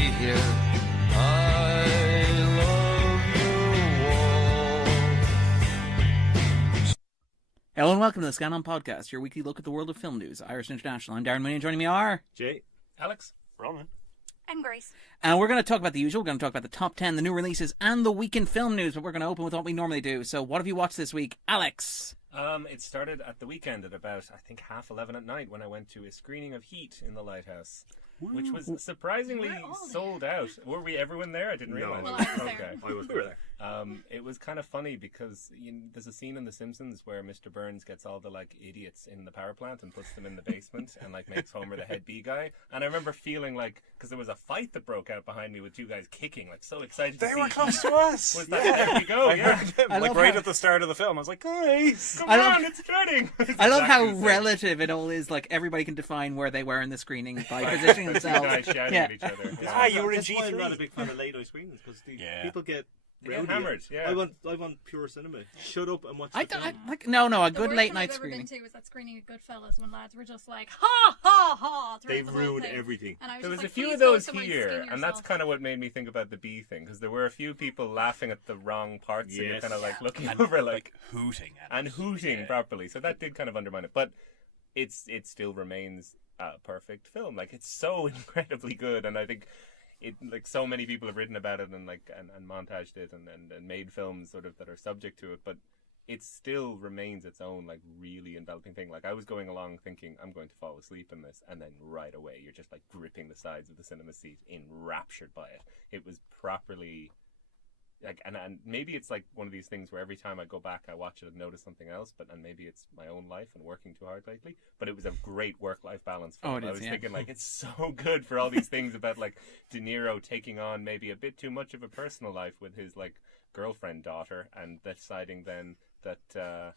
here. I love you all. Hello and welcome to the Scannain Podcast, your weekly look at the world of film news, Irish and international. I'm Darren Mooney, and joining me are... Jay. Alex. Ronan. And Grace. And we're going to talk about the usual. We're going to talk about the top 10, the new releases, and the weekend film news, but we're going to open with what we normally do. So what have you watched this week, Alex? It started at the weekend at about, I think, 11:30 at night when I went to a screening of Heat in the Lighthouse, which was surprisingly sold out. Were we everyone there? I didn't realize. Well, I was there. Okay. I was there. It was kind of funny because there's a scene in The Simpsons where Mr. Burns gets all the idiots in the power plant and puts them in the basement and makes Homer the head B guy. And I remember feeling because there was a fight that broke out behind me with two guys kicking, so excited to see. They were close to us. Was that there we go? Yeah. Right at the start of the film, I was like, guys, Come on, it's starting. I love how relative it all is. Everybody can define where they were in the screening by positioning themselves. Guys shouting at each other. Ah, you were in That's why I'm not a G3. big fan of late night screenings because people get They get rowdy. hammered. Yeah. I want pure cinema. Shut up and watch the film. A The good worst late one night I've ever screening. been to was that screening of Goodfellas when lads were just like, ha, ha, ha. They throughout the whole ruined thing. everything. And I was There was just a like, few please of go those somewhere and here, skin and that's yourself. kind of what made me think about the B thing, because there were a few people laughing at the wrong parts, and you're Yes. kind of looking over hooting at and hooting properly. So that did kind of undermine it, but it still remains a perfect film. It's so incredibly good, and I think it so many people have written about it and and montaged it and made films sort of that are subject to it, but it still remains its own really enveloping thing. I was going along thinking I'm going to fall asleep in this, and then right away you're just gripping the sides of the cinema seat, enraptured by it. It was properly and maybe it's one of these things where every time I go back I watch it and notice something else, and maybe it's my own life and working too hard lately, but it was a great work-life balance film. I was thinking it's so good for all these things about De Niro taking on maybe a bit too much of a personal life with his girlfriend daughter, and deciding then that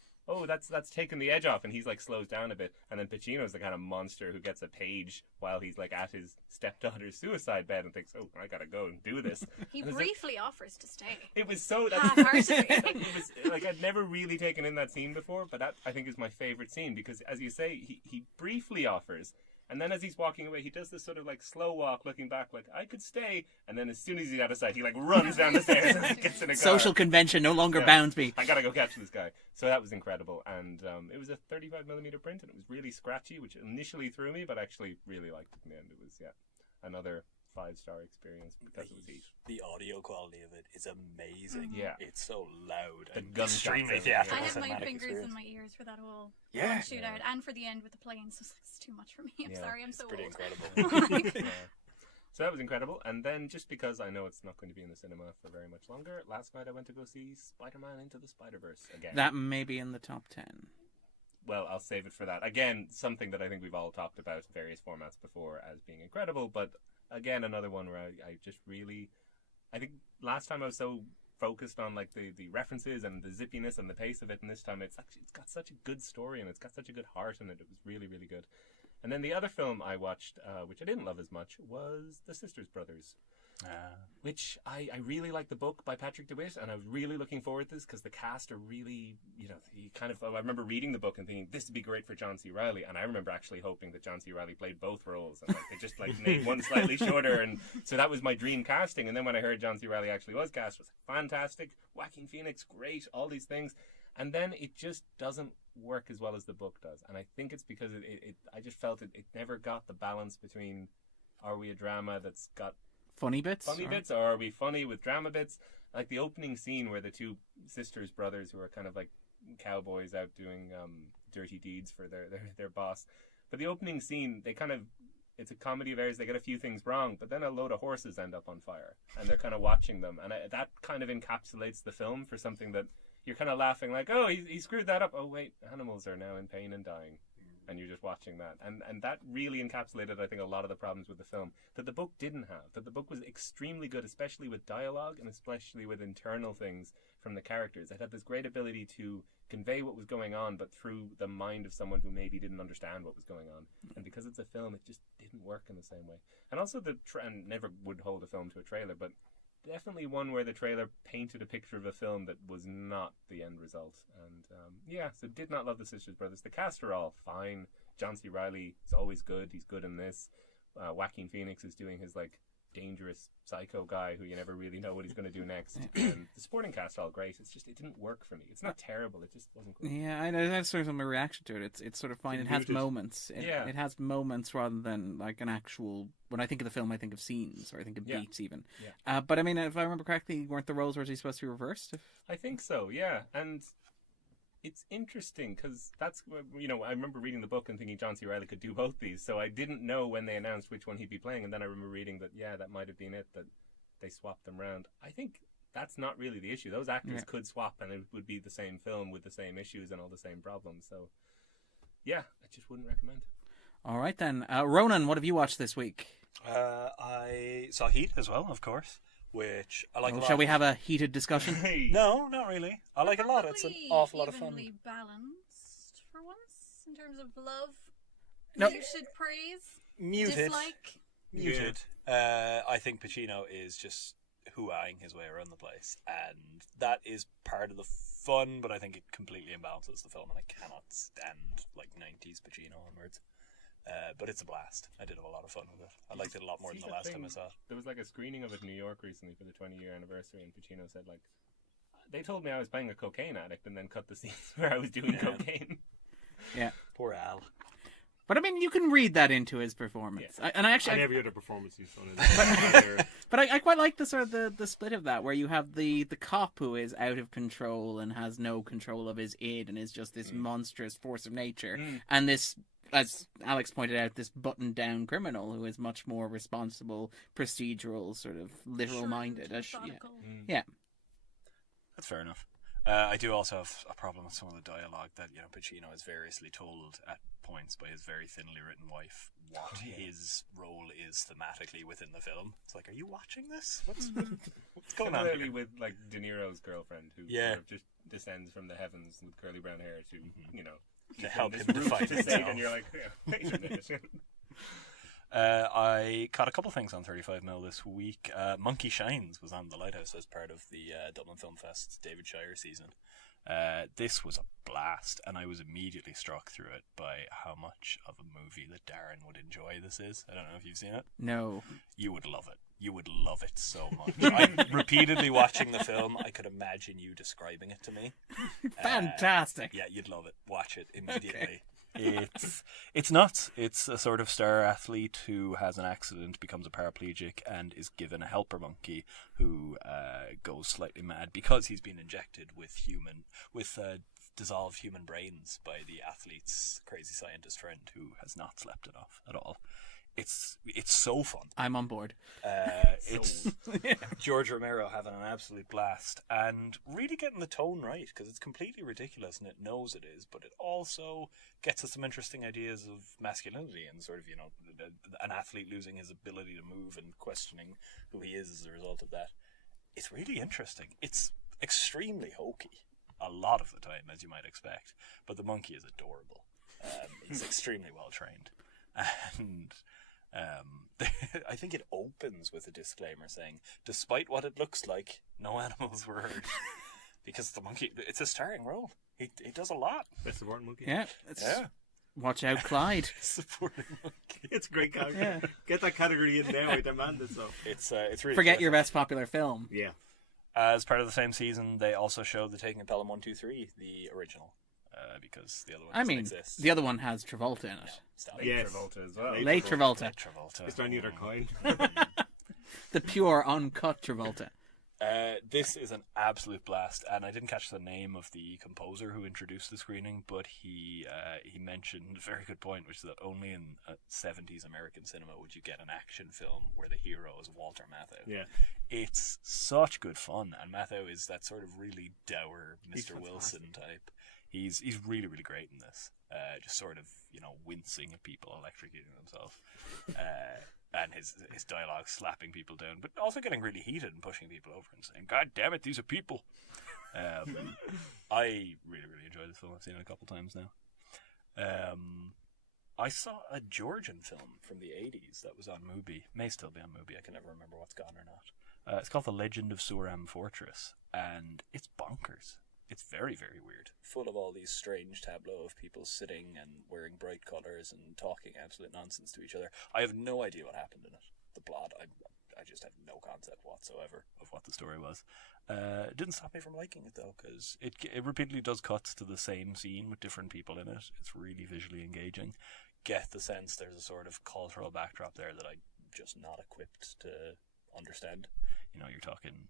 that's taken the edge off, and he's slows down a bit, and then Pacino's the kind of monster who gets a page while he's at his stepdaughter's suicide bed and thinks, I gotta go and do this. He briefly offers to stay. It was so Half-heartedly. it was I'd never really taken in that scene before, but that I think is my favorite scene, because as you say, he briefly offers, and then as he's walking away he does this sort of slow walk looking back I could stay, and then as soon as he's out of sight he runs down the stairs and gets in a car. Social convention no longer bounds me. I gotta go catch this guy. So that was incredible, and it was a 35mm print, and it was really scratchy, which initially threw me, but I actually really liked it in the end. It was another 5-star experience because it was Heat. The audio quality of it is amazing. Mm-hmm. Yeah. It's so loud. The and gunshots extremely everywhere. I theatrical had my cinematic fingers experience. in my ears for that whole Yeah. shootout, and for the end with the planes. So it's too much for me. I'm sorry, I'm so Pretty old. incredible. Yeah. So that was incredible, and then just because I know it's not going to be in the cinema for very much longer, last night I went to go see Spider-Man Into the Spider-Verse again. That may be in the top 10. Well, I'll save it for that. Again, something that I think we've all talked about in various formats before as being incredible, but again, another one where I just really... I think last time I was so focused on the references and the zippiness and the pace of it, and this time it's got such a good story and it's got such a good heart in it. It was really, really good. And then the other film I watched, which I didn't love as much, was The Sisters Brothers, which I really like the book by Patrick DeWitt, and I was really looking forward to this because the cast are really, I remember reading the book and thinking, this would be great for John C. Reilly, and I remember actually hoping that John C. Reilly played both roles, and they just made one slightly shorter, and so that was my dream casting. And then when I heard John C. Reilly actually was cast, it was fantastic, Joaquin Phoenix, great, all these things. And then it just doesn't work as well as the book does. And I think it's because I just felt it never got the balance between, are we a drama that's got Funny bits? bits, or are we funny with drama bits? The opening scene where the two brothers who are kind of cowboys out doing dirty deeds for their boss. But the opening scene, it's a comedy of errors. They get a few things wrong, but then a load of horses end up on fire, and they're kind of watching them. And that kind of encapsulates the film for something that you're kind of laughing oh, he screwed that up. Oh, wait, animals are now in pain and dying. And you're just watching that. And that really encapsulated, I think, a lot of the problems with the film that the book didn't have. That the book was extremely good, especially with dialogue and especially with internal things from the characters. It had this great ability to convey what was going on, but through the mind of someone who maybe didn't understand what was going on. And because it's a film, it just didn't work in the same way. And also, and never would hold a film to a trailer, but definitely one where the trailer painted a picture of a film that was not the end result. And so did not love The Sisters Brothers. The cast are all fine. John C. Reilly is always good. He's good in this. Joaquin Phoenix is doing his dangerous psycho guy who you never really know what he's going to do next. The supporting cast all great. It's just it didn't work for me. It's not terrible. It just wasn't good. Yeah, I know that's sort of my reaction to it. It's sort of fine. It has moments. It has moments rather than like an actual. When I think of the film, I think of scenes or I think of beats even. Yeah. But I mean, if I remember correctly, weren't the roles originally supposed to be reversed? I think so. Yeah, and it's interesting because that's, you know, I remember reading the book and thinking John C. Reilly could do both these, so I didn't know when they announced which one he'd be playing, and then I remember reading that, that might have been it, that they swapped them around. I think that's not really the issue. Those actors could swap and it would be the same film with the same issues and all the same problems, so I just wouldn't recommend. All right then. Ronan, what have you watched this week? I saw Heat as well, of course, which I like a lot. Shall we have a heated discussion? No, not really. I like it a lot. It's an awful lot of fun. Evenly balanced for once in terms of love. No. Muted praise. Muted. Dislike. Muted. I think Pacino is just hoo-ahing his way around the place, and that is part of the fun, but I think it completely imbalances the film, and I cannot stand like 90s Pacino onwards. But it's a blast. I did have a lot of fun with it. I liked it a lot more than the last time I saw it. There was like a screening of it in New York recently for the 20-year anniversary, and Pacino said, like, they told me I was playing a cocaine addict and then cut the scenes where I was doing cocaine. Yeah. Poor Al. But I mean, you can read that into his performance. Yeah. And every other performance he's done in it. But I quite like the sort of the split of that, where you have the cop who is out of control and has no control of his id and is just this monstrous force of nature, and this, as Alex pointed out, this buttoned-down criminal who is much more responsible, procedural, sort of literal-minded. Yeah. That's fair enough. I do also have a problem with some of the dialogue that, you know, Pacino is variously told at points by his very thinly written wife what his role is thematically within the film. It's like, are you watching this? What's going on here? With, like, De Niro's girlfriend, who sort of just descends from the heavens with curly brown hair to, you know, to help him define himself. And you're like, wait a minute. I caught a couple of things on 35mm this week. Monkey Shines was on the Lighthouse as part of the Dublin Film Fest's David Shire season. This was a blast, and I was immediately struck through it by how much of a movie that Darren would enjoy this is. I don't know if you've seen it. No. You would love it. You would love it so much. I'm repeatedly watching the film. I could imagine you describing it to me. Fantastic. Yeah, you'd love it. Watch it immediately. Okay. It's nuts. It's a sort of star athlete who has an accident, becomes a paraplegic, and is given a helper monkey who goes slightly mad because he's been injected with dissolved human brains by the athlete's crazy scientist friend who has not slept enough at all. It's so fun. I'm on board. It's George Romero having an absolute blast and really getting the tone right, because it's completely ridiculous and it knows it is, but it also gets us some interesting ideas of masculinity and sort of, you know, an athlete losing his ability to move and questioning who he is as a result of that. It's really interesting. It's extremely hokey a lot of the time, as you might expect, but the monkey is adorable. He's extremely well trained, and I think it opens with a disclaimer saying, despite what it looks like, no animals were hurt. Because the monkey, it's a starring role. He does a lot. Best supporting monkey. Yeah. Watch out, Clyde. Supporting monkey. It's a great category. Yeah. Get that category in now. I demand it. So it's really forget your best popular film. Yeah. As part of the same season, they also showed The Taking of Pelham 1, 2, 3, the original. Because the other one doesn't exist. The other one has Travolta in it. Late Travolta as well. Late Travolta. Is there any other coin? The pure, uncut Travolta. This is an absolute blast, and I didn't catch the name of the composer who introduced the screening, but he mentioned a very good point, which is that only in 70s American cinema would you get an action film where the hero is Walter Matthau. Yeah. It's such good fun, and Matthau is that sort of really dour Mr. Wilson type. He's really, really great in this. Just sort of, you know, wincing at people, electrocuting himself. And his dialogue slapping people down, but also getting really heated and pushing people over and saying, God damn it, these are people. I really, really enjoyed this film. I've seen it a couple times now. I saw a Georgian film from the 80s that was on Mubi. May still be on Mubi. I can never remember what's gone or not. It's called The Legend of Suram Fortress, and it's bonkers. It's very, very weird. Full of all these strange tableaux of people sitting and wearing bright colours and talking absolute nonsense to each other. I have no idea what happened in it. The plot, I I just have no concept whatsoever of what the story was. It didn't stop me from liking it though, because it repeatedly does cuts to the same scene with different people in it. It's really visually engaging. Get the sense there's a sort of cultural backdrop there that I'm just not equipped to understand. You know, you're talking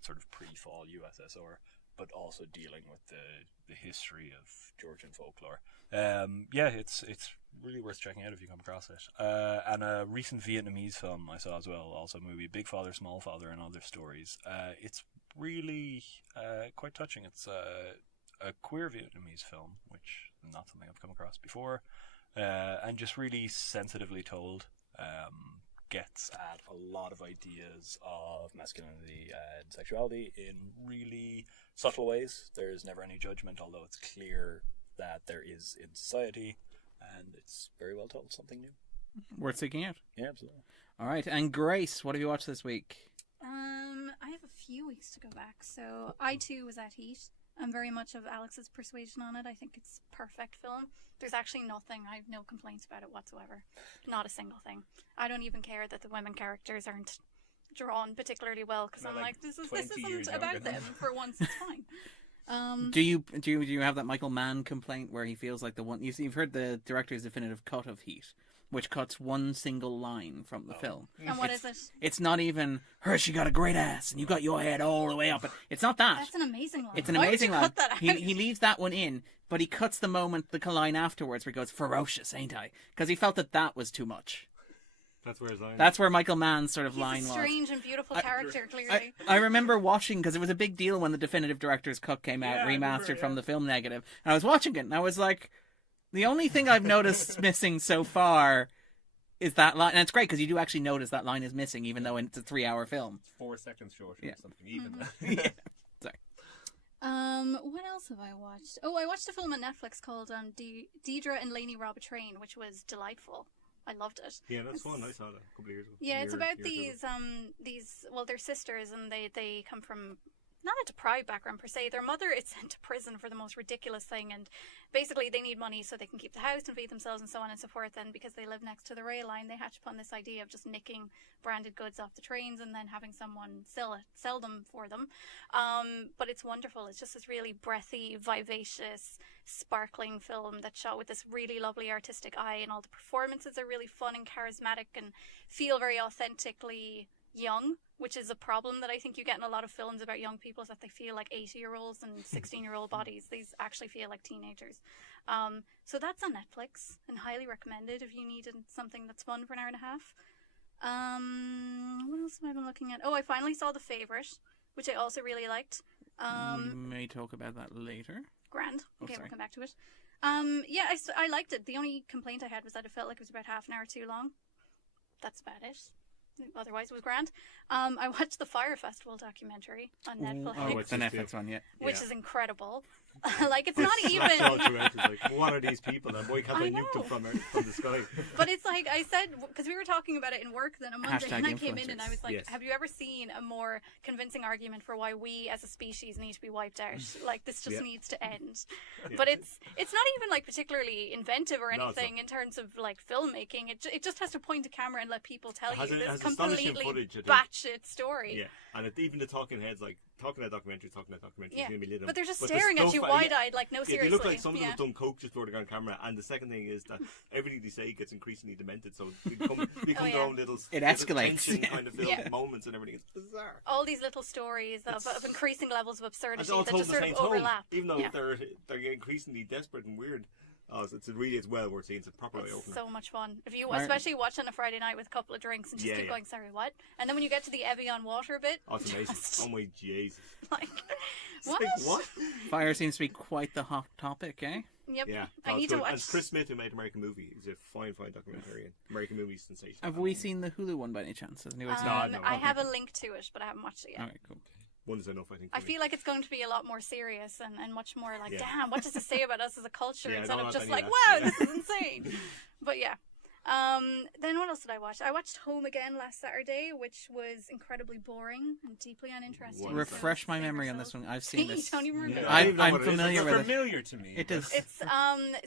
sort of pre-fall USSR, but also dealing with the history of Georgian folklore. It's really worth checking out if you come across it. And a recent Vietnamese film I saw as well, also a movie, Big Father, Small Father and Other Stories. It's really quite touching. It's a queer Vietnamese film, which is not something I've come across before, and just really sensitively told. Gets at a lot of ideas of masculinity and sexuality in really subtle ways. There's never any judgment, although it's clear that there is in society, and it's very well told, something new. Worth seeking out. Yeah, absolutely. All right, and Grace, what have you watched this week? I have a few weeks to go back, so I too was at Heat. I'm very much of Alex's persuasion on it. I think it's a perfect film. There's actually nothing. I have no complaints about it whatsoever. Not a single thing. I don't even care that the women characters aren't drawn particularly well, because I'm like, this isn't about them. For once, it's fine. Do you have that Michael Mann complaint where he feels like the one you've heard the director's definitive cut of Heat, which cuts one single line from the film. And what is it? It's not even her. She got a great ass, and you got your head all the way up. It's not that. That's an amazing line. It's an Why amazing would you line. cut that out? He leaves that one in, but he cuts the line afterwards where he goes, "Ferocious, ain't I?" Because he felt that was too much. That's where his line. That's where Michael Mann's sort of He's line a was. strange and beautiful character, clearly. I remember watching, because it was a big deal when the definitive director's cut came out, remastered from the film negative, and I was watching it, and I was like, the only thing I've noticed missing so far is that line. And it's great, because you do actually notice that line is missing, even though it's a 3-hour film. It's 4 seconds shorter or something, even that. Yeah. Sorry. What else have I watched? Oh, I watched a film on Netflix called Deidre and Laney Rob a Train, which was delightful. I loved it. Yeah, that's fun. I saw that a couple of years ago. Yeah, it's about these they're sisters, and they come from not a deprived background per se. Their mother is sent to prison for the most ridiculous thing, and basically they need money so they can keep the house and feed themselves and so on and so forth. And because they live next to the rail line, they hatch upon this idea of just nicking branded goods off the trains and then having someone sell them for them. But it's wonderful. It's just this really breathy, vivacious, sparkling film that's shot with this really lovely artistic eye, and all the performances are really fun and charismatic and feel very authentically young, which is a problem that I think you get in a lot of films about young people, is that they feel like 80-year-olds and 16-year-old bodies. These actually feel like teenagers. So that's on Netflix, and highly recommended if you needed something that's fun for an hour and a half. What else have I been looking at? Oh, I finally saw The Favourite, which I also really liked. We may talk about that later. Grand. Okay, sorry. we'll come back to it. I liked it. The only complaint I had was that it felt like it was about half an hour too long. That's about it. Otherwise, it was grand. I watched the Fire Festival documentary on Netflix. Oh, it's the Netflix one, yeah. Which is incredible. Like, it's not even... It's like, what are these people, and why can't I nuke them from the sky? But it's like, I said, because we were talking about it in work then on Monday, and I came in and I was like, Yes. have you ever seen a more convincing argument for why we as a species need to be wiped out? Like, this just needs to end. But it's not even, like, particularly inventive or No, it's anything in terms of, like, filmmaking. It just has to point a camera and let people tell you this has astonishing completely footage, I think. batshit story. Yeah, and even the talking heads, like, talking about documentaries, Yeah, gonna be lit up. but they're just the staring at stuff- you wide-eyed, like, no, Yeah, seriously. they look like some of them Yeah. have done coke just before they go on camera. And the second thing is that everything they say gets increasingly demented, so they become their own little It little escalates. tension kind of filled Yeah. moments and everything. It's bizarre. All these little stories of increasing levels of And absurdity it's all that told just in the sort same of tone, overlap. even though Yeah. they're getting increasingly desperate and weird. Oh, so it's well worth seeing. It's a proper eye It's opener. so much fun. If you, Right. especially watch on a Friday night with a couple of drinks and just Yeah, keep yeah. going, sorry, what? And then when you get to the Evian water bit, Oh, it's amazing. just, Oh my Jesus. like, It's what? like, what? Fire seems to be quite the hot topic, eh? Yep. Yeah, I no, need it's to good. watch. And it's Chris Smith, who made American Movie. He's a fine documentary. And American Movie sensation. Have we seen the Hulu one by any chance? Has anyone seen No, it? no, I okay. have a link to it, but I haven't watched it yet. Alright, cool. One is enough, I think. I for me. feel like it's going to be a lot more serious and much more like, Yeah. damn, what does this say about us as a culture? Yeah, instead no, of not just any like, of wow, that. this is insane. But yeah. Then what else did I watch? I watched Home again last Saturday, which was incredibly boring and deeply uninteresting. What is that? Refresh my Save memory on yourself. this one. I've seen You this. don't even remember. Yeah, I don't even know I'm what it is. familiar It's with it. familiar to me. It is. It's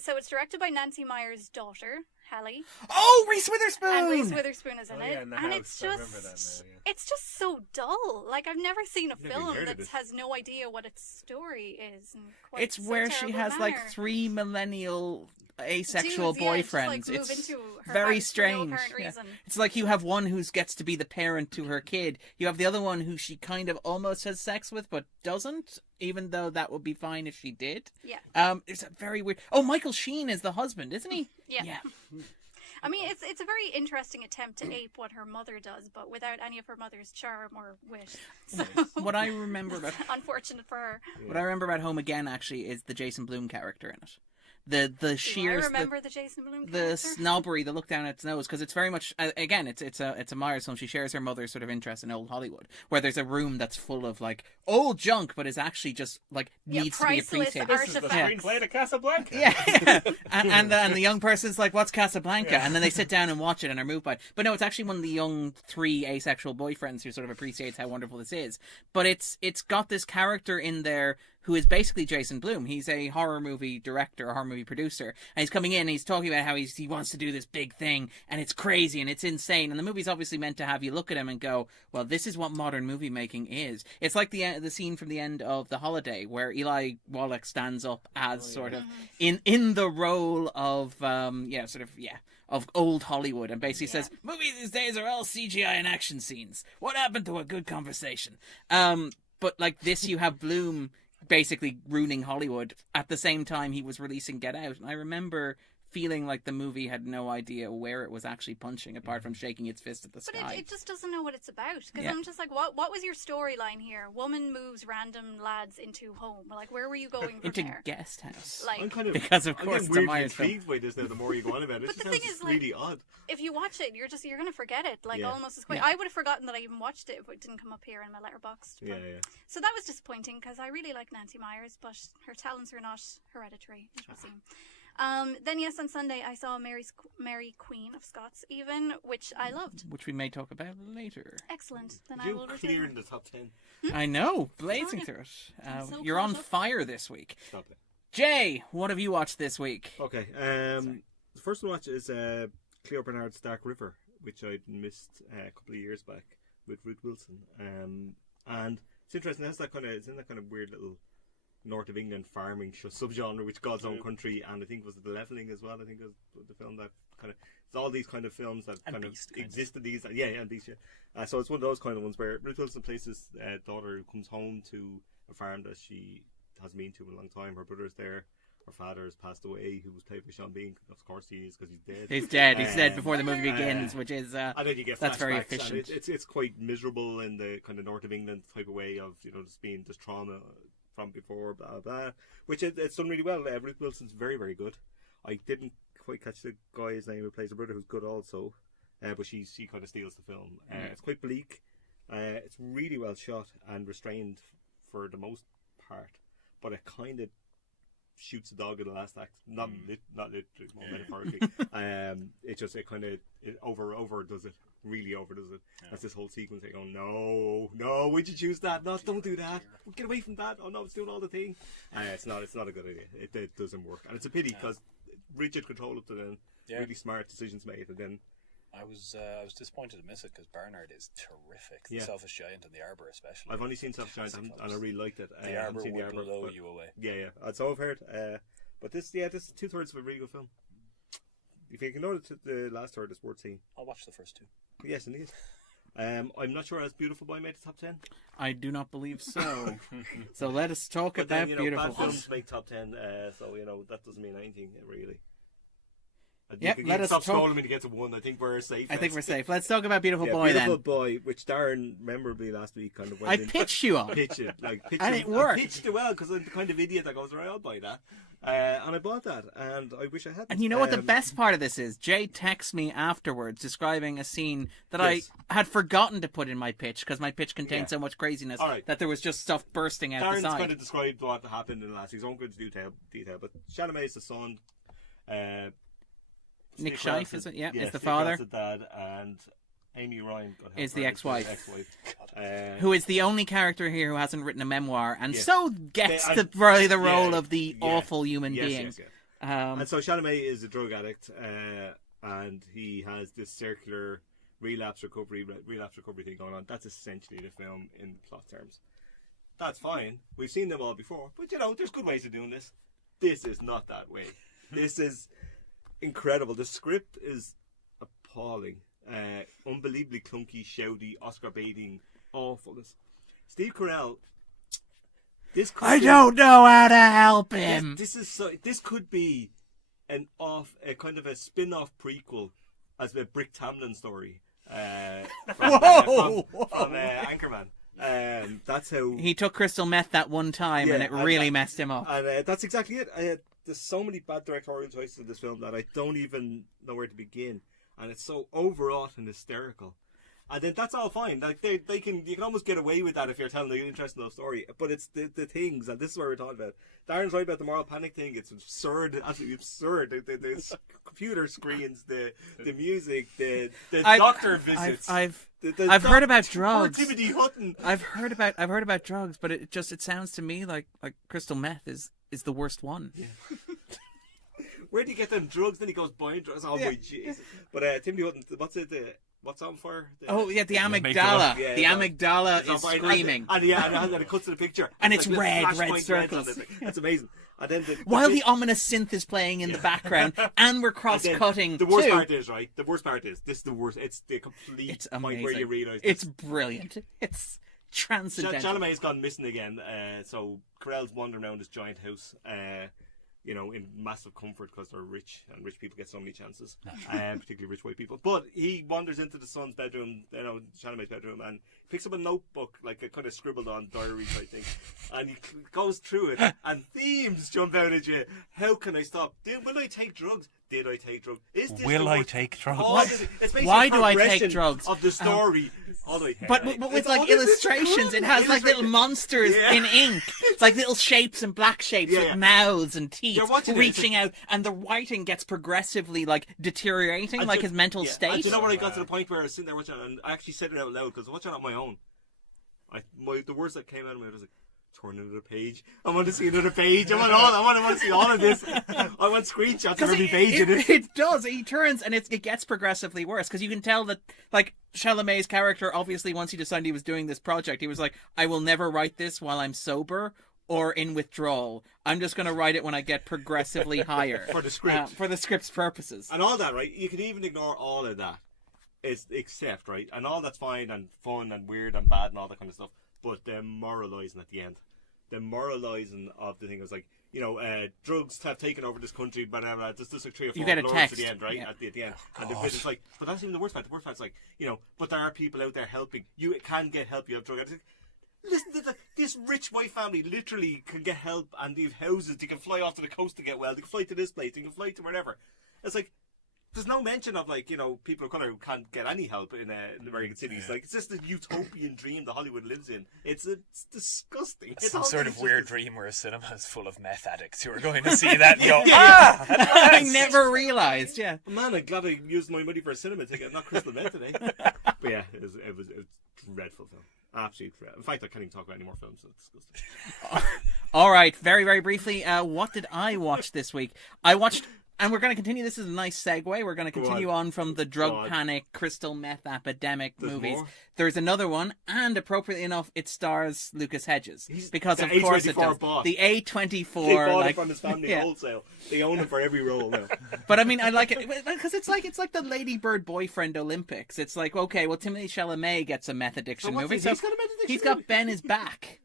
so it's directed by Nancy Meyer's daughter, Hallie. Oh, Reese Witherspoon! And Reese Witherspoon is in Oh, it. yeah, in the and house. it's I remember just that now, yeah. it's just so dull. Like, I've never seen a Never film heard of that it. has no idea what its story is. And quite It's so where she terrible has like manner. 3 millennial asexual Dudes, yeah, boyfriends. just, like, move It's into her very house for no strange. apparent Yeah. reason. It's like you have one who gets to be the parent to her kid. You have the other one who she kind of almost has sex with, but doesn't, even though that would be fine if she did. Yeah. It's a very weird. Oh, Michael Sheen is the husband, isn't he? Yeah. Yeah. I mean, it's a very interesting attempt to ape what her mother does, but without any of her mother's charm or wit. So, What I remember about unfortunate for her. what I remember about Home Again actually is the Jason Blum character in it. The sheer I remember the Jason Blum the character. snobbery, the look down its nose, because it's very much again, it's a Myers film. She shares her mother's sort of interest in old Hollywood, where there's a room that's full of like old junk, but is actually just like needs to be priceless appreciated. This is the artifacts. screenplay to Casablanca. Yeah, and the young person's like, "What's Casablanca?" And then they sit down and watch it and are moved by it. But no, it's actually one of the young 3 asexual boyfriends who sort of appreciates how wonderful this is. But it's got this character in there who is basically Jason Blum. He's a horror movie director, a horror movie producer, and he's coming in and he's talking about how he wants to do this big thing, and it's crazy and it's insane. And the movie's obviously meant to have you look at him and go, well, this is what modern movie making is. It's like the scene from the end of The Holiday where Eli Wallach stands up as sort of in the role of of old Hollywood, and basically says, movies these days are all CGI and action scenes. What happened to a good conversation? But like this, you have Bloom basically ruining Hollywood at the same time he was releasing Get Out. And I remember feeling like the movie had no idea where it was actually punching, apart from shaking its fist at the But sky. it just doesn't know what it's about. Because Yeah. I'm just like, what was your storyline here? Woman moves random lads into home. Like, where were you going from Into there? guest house. Like, I'm kind of Because, of I'm course, getting it's a weirdly Myers film. intrigued by this now. The more you go on about it, But it the sounds thing is, like, really odd. if you watch it, you're gonna forget it. Like, Yeah. almost as quick. Yeah. I would have forgotten that I even watched it if it didn't come up here in my letterboxd. Yeah, But- yeah. So that was disappointing because I really like Nancy Myers, but her talents are not hereditary, it would seem. Then yes, on Sunday I saw Mary Queen of Scots, even, which I loved. Which we may talk about later. Excellent. Then I You will clear in return. the top 10. I know, blazing Sorry. through it. I'm so You're on caught up. fire this week. Stop it. Jay, what have you watched this week? Okay. The first one I watched is Cleo Bernard's Dark River, which I'd missed a couple of years back with Ruth Wilson. And it's interesting. It's in that kind of weird little north of England farming subgenre, which God's Own Country, and I think was it The Leveling as well. I think was the film that kind of it's all these kind of films that And kind Beast, of kind of. existed. These and Beast. Yeah. So it's one of those kind of ones where Ruth Wilson plays this daughter who comes home to a farm that she hasn't been to in a long time. Her brother's there. Her father has passed away, who was played by Sean Bean. Of course, he is because he's dead. He's dead. He's dead Um, before the movie begins, which is and then you get that's very flashbacks, and efficient. it's quite miserable in the kind of north of England type of way of just trauma from before, blah blah. Which it's done really well. Ruth Wilson's very very good. I didn't quite catch the guy's name who plays her brother, who's good also, but she kind of steals the film. It's quite bleak. It's really well shot and restrained for the most part, but it kind of shoots a dog in the last act. Not literally, more metaphorically. It kind of overdoes it. Really overdoes it. Yeah. That's this whole sequence. They go, no, why'd you choose that? No, don't do that. Get away from that. Oh no, it's doing all the thing. It's not a good idea. It doesn't work, and it's a pity because rigid control up to then, really smart decisions made, and then. I was disappointed to miss it because Barnard is terrific. The Yeah. Selfish Giant and The Arbor, especially. I've only seen Selfish Giant, and I really liked it. The I haven't Arbor seen will The Arbor, blow but- you away. Yeah, that's all I've heard. But this is 2/3 of a really good film. If you can know the last third, it's worth seeing. I'll watch the first 2. Yes, indeed. I'm not sure as Beautiful Boy made the top 10. I do not believe so. So let us talk But about then, Beautiful bad films Boy. make top 10, so that doesn't mean anything really. Yep, you let can us stop talk- scrolling when you get to 1. I think we're safe. I think we're safe. Let's talk about Beautiful Boy Beautiful then. Boy, which Darren memorably last week kind of went I in. pitched you on. Pitch it, And it worked. I pitched it well because I'm the kind of idiot that goes, right, I'll buy that, and I bought that, and I wish I hadn't. And you know what the best part of this is? Jay texts me afterwards describing a scene that Yes. I had forgotten to put in my pitch because my pitch contained Yeah. so much craziness All right. that there was just stuff bursting out Darren's the side. kind of described what happened in the last week. I won't go into detail, but Chalamet's the son. Nick Stick Rath's Scheif, is it? Yeah, is the Stick father. Rath's the dad, and Amy Ryan God help Is the her, ex-wife. ex-wife. Who is the only character here who hasn't written a memoir and Yes. so gets They- the role of the yeah, awful human yes, being. yes, yes. And so Chalamet is a drug addict, and he has this circular relapse recovery thing going on. That's essentially the film in plot terms. That's fine. We've seen them all before, but there's good ways of doing this. This is not that way. This is incredible. The script is appalling. Unbelievably clunky, shouty, Oscar baiting awfulness. Steve Carell. I don't know how to help him. This could be a kind of a spin-off prequel as the Brick Tamlin story from Anchorman. That's how he took crystal meth that one time, and it really messed him up. And that's exactly it. There's so many bad directorial choices in this film that I don't even know where to begin, and it's so overwrought and hysterical. And then that's all fine. Like you can almost get away with that if you're telling an interesting enough story. But it's the things, and this is what we're talking about. Darren's right about the moral panic thing. It's absurd, absolutely absurd. The computer screens, the music, the doctor visits. I've heard about drugs. Timothy Hutton. I've heard about drugs, but it sounds to me like crystal meth is the worst one. Yeah. Where do you get them drugs? Then he goes buying drugs. Oh my Jesus! But Timothy Hutton, what's on fire? The amygdala. Yeah, the amygdala is screaming. And it cuts to the picture. And it's like red circles. That's amazing. And then while the ominous synth is playing in the background, and we're cross-cutting. The worst part is, right? The worst part is, this is the worst. It's the complete point where you realise. It's brilliant. It's transcendental. Chalamet's gone missing again. So Carell's wandering around this giant house. In massive comfort because they're rich, and rich people get so many chances, particularly rich white people. But he wanders into the son's bedroom, Chalamet's bedroom, and picks up a notebook, like a kind of scribbled on diary type thing, and he goes through it, and themes jump out at you. How can I stop? Will I take drugs? Did I take drugs? Will I take drugs? Why do I take drugs? Of the story. But with like illustrations, it has like little monsters in ink. It's like little shapes and black shapes with mouths and teeth reaching out, and the writing gets progressively like deteriorating, like his mental state. And do you know when I got to the point where I was sitting there watching it, and I actually said it out loud because I was watching it on my own. The words that came out of me was like, turn another page. I want to see another page. I want to see all of this. I want screenshots of every page in it. It does. He turns, and it gets progressively worse because you can tell that, like, Chalamet's character, obviously, once he decided he was doing this project, he was like, I will never write this while I'm sober or in withdrawal. I'm just going to write it when I get progressively higher. For the script. For the script's purposes. And all that, right? You can even ignore all of that. Except, right? And all that's fine and fun and weird and bad and all that kind of stuff. But they're moralising at the end. The moralising of the thing was like, drugs have taken over this country, but there's just like 3 or 4 lords at the end, right? Yeah. At the end. And the bit is like, but that's even the worst part. The worst part's like, but there are people out there helping. You can get help, you have drug addicts. Listen to this rich white family literally can get help, and they have houses. They can fly off to the coast to get well. They can fly to this place. They can fly to wherever. It's like, there's no mention of people of colour who can't get any help in American cities. Like, it's just the utopian dream that Hollywood lives in. It's disgusting. It's some sort of weird dream where a cinema is full of meth addicts who are going to see that and go, I never realised. Yeah, man, I'm glad I used my money for a cinema ticket, not crystal meth today. But yeah, it was a dreadful film. Absolutely dreadful. In fact, I can't even talk about any more films. So it's disgusting. All right, very very briefly, what did I watch this week? I watched. And we're going to continue. This is a nice segue. We're going to continue on from the drug panic, crystal meth epidemic movies. More? There's another one, and appropriately enough, it stars Lucas Hedges because of A24 course it does. Boss. The A24, they bought it from his family wholesale. They own it for every role now. But I mean, I like it because it's like the Lady Bird boyfriend Olympics. It's like, okay, well, Timothée Chalamet gets a meth addiction movie, so he's got Ben is Back.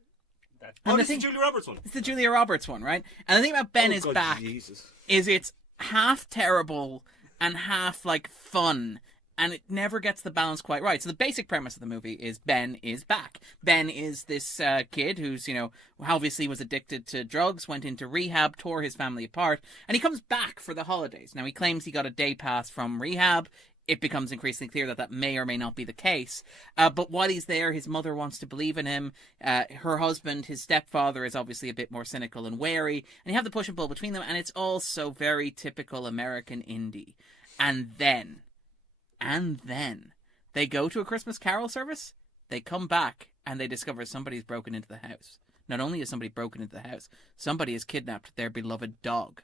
This is the Julia Roberts one. It's the Julia Roberts one, right? And the thing about Ben is Back is it's half terrible and half like fun, and it never gets the balance quite right. So the basic premise of the movie is Ben is back. Ben is this kid who's, obviously was addicted to drugs, went into rehab, tore his family apart, and he comes back for the holidays. Now he claims he got a day pass from rehab. It becomes increasingly clear that may or may not be the case. But while he's there, his mother wants to believe in him. Her husband, his stepfather, is obviously a bit more cynical and wary. And you have the push and pull between them, and it's also very typical American indie. And then, they go to a Christmas Carol service, they come back, and they discover somebody's broken into the house. Not only is somebody broken into the house, somebody has kidnapped their beloved dog.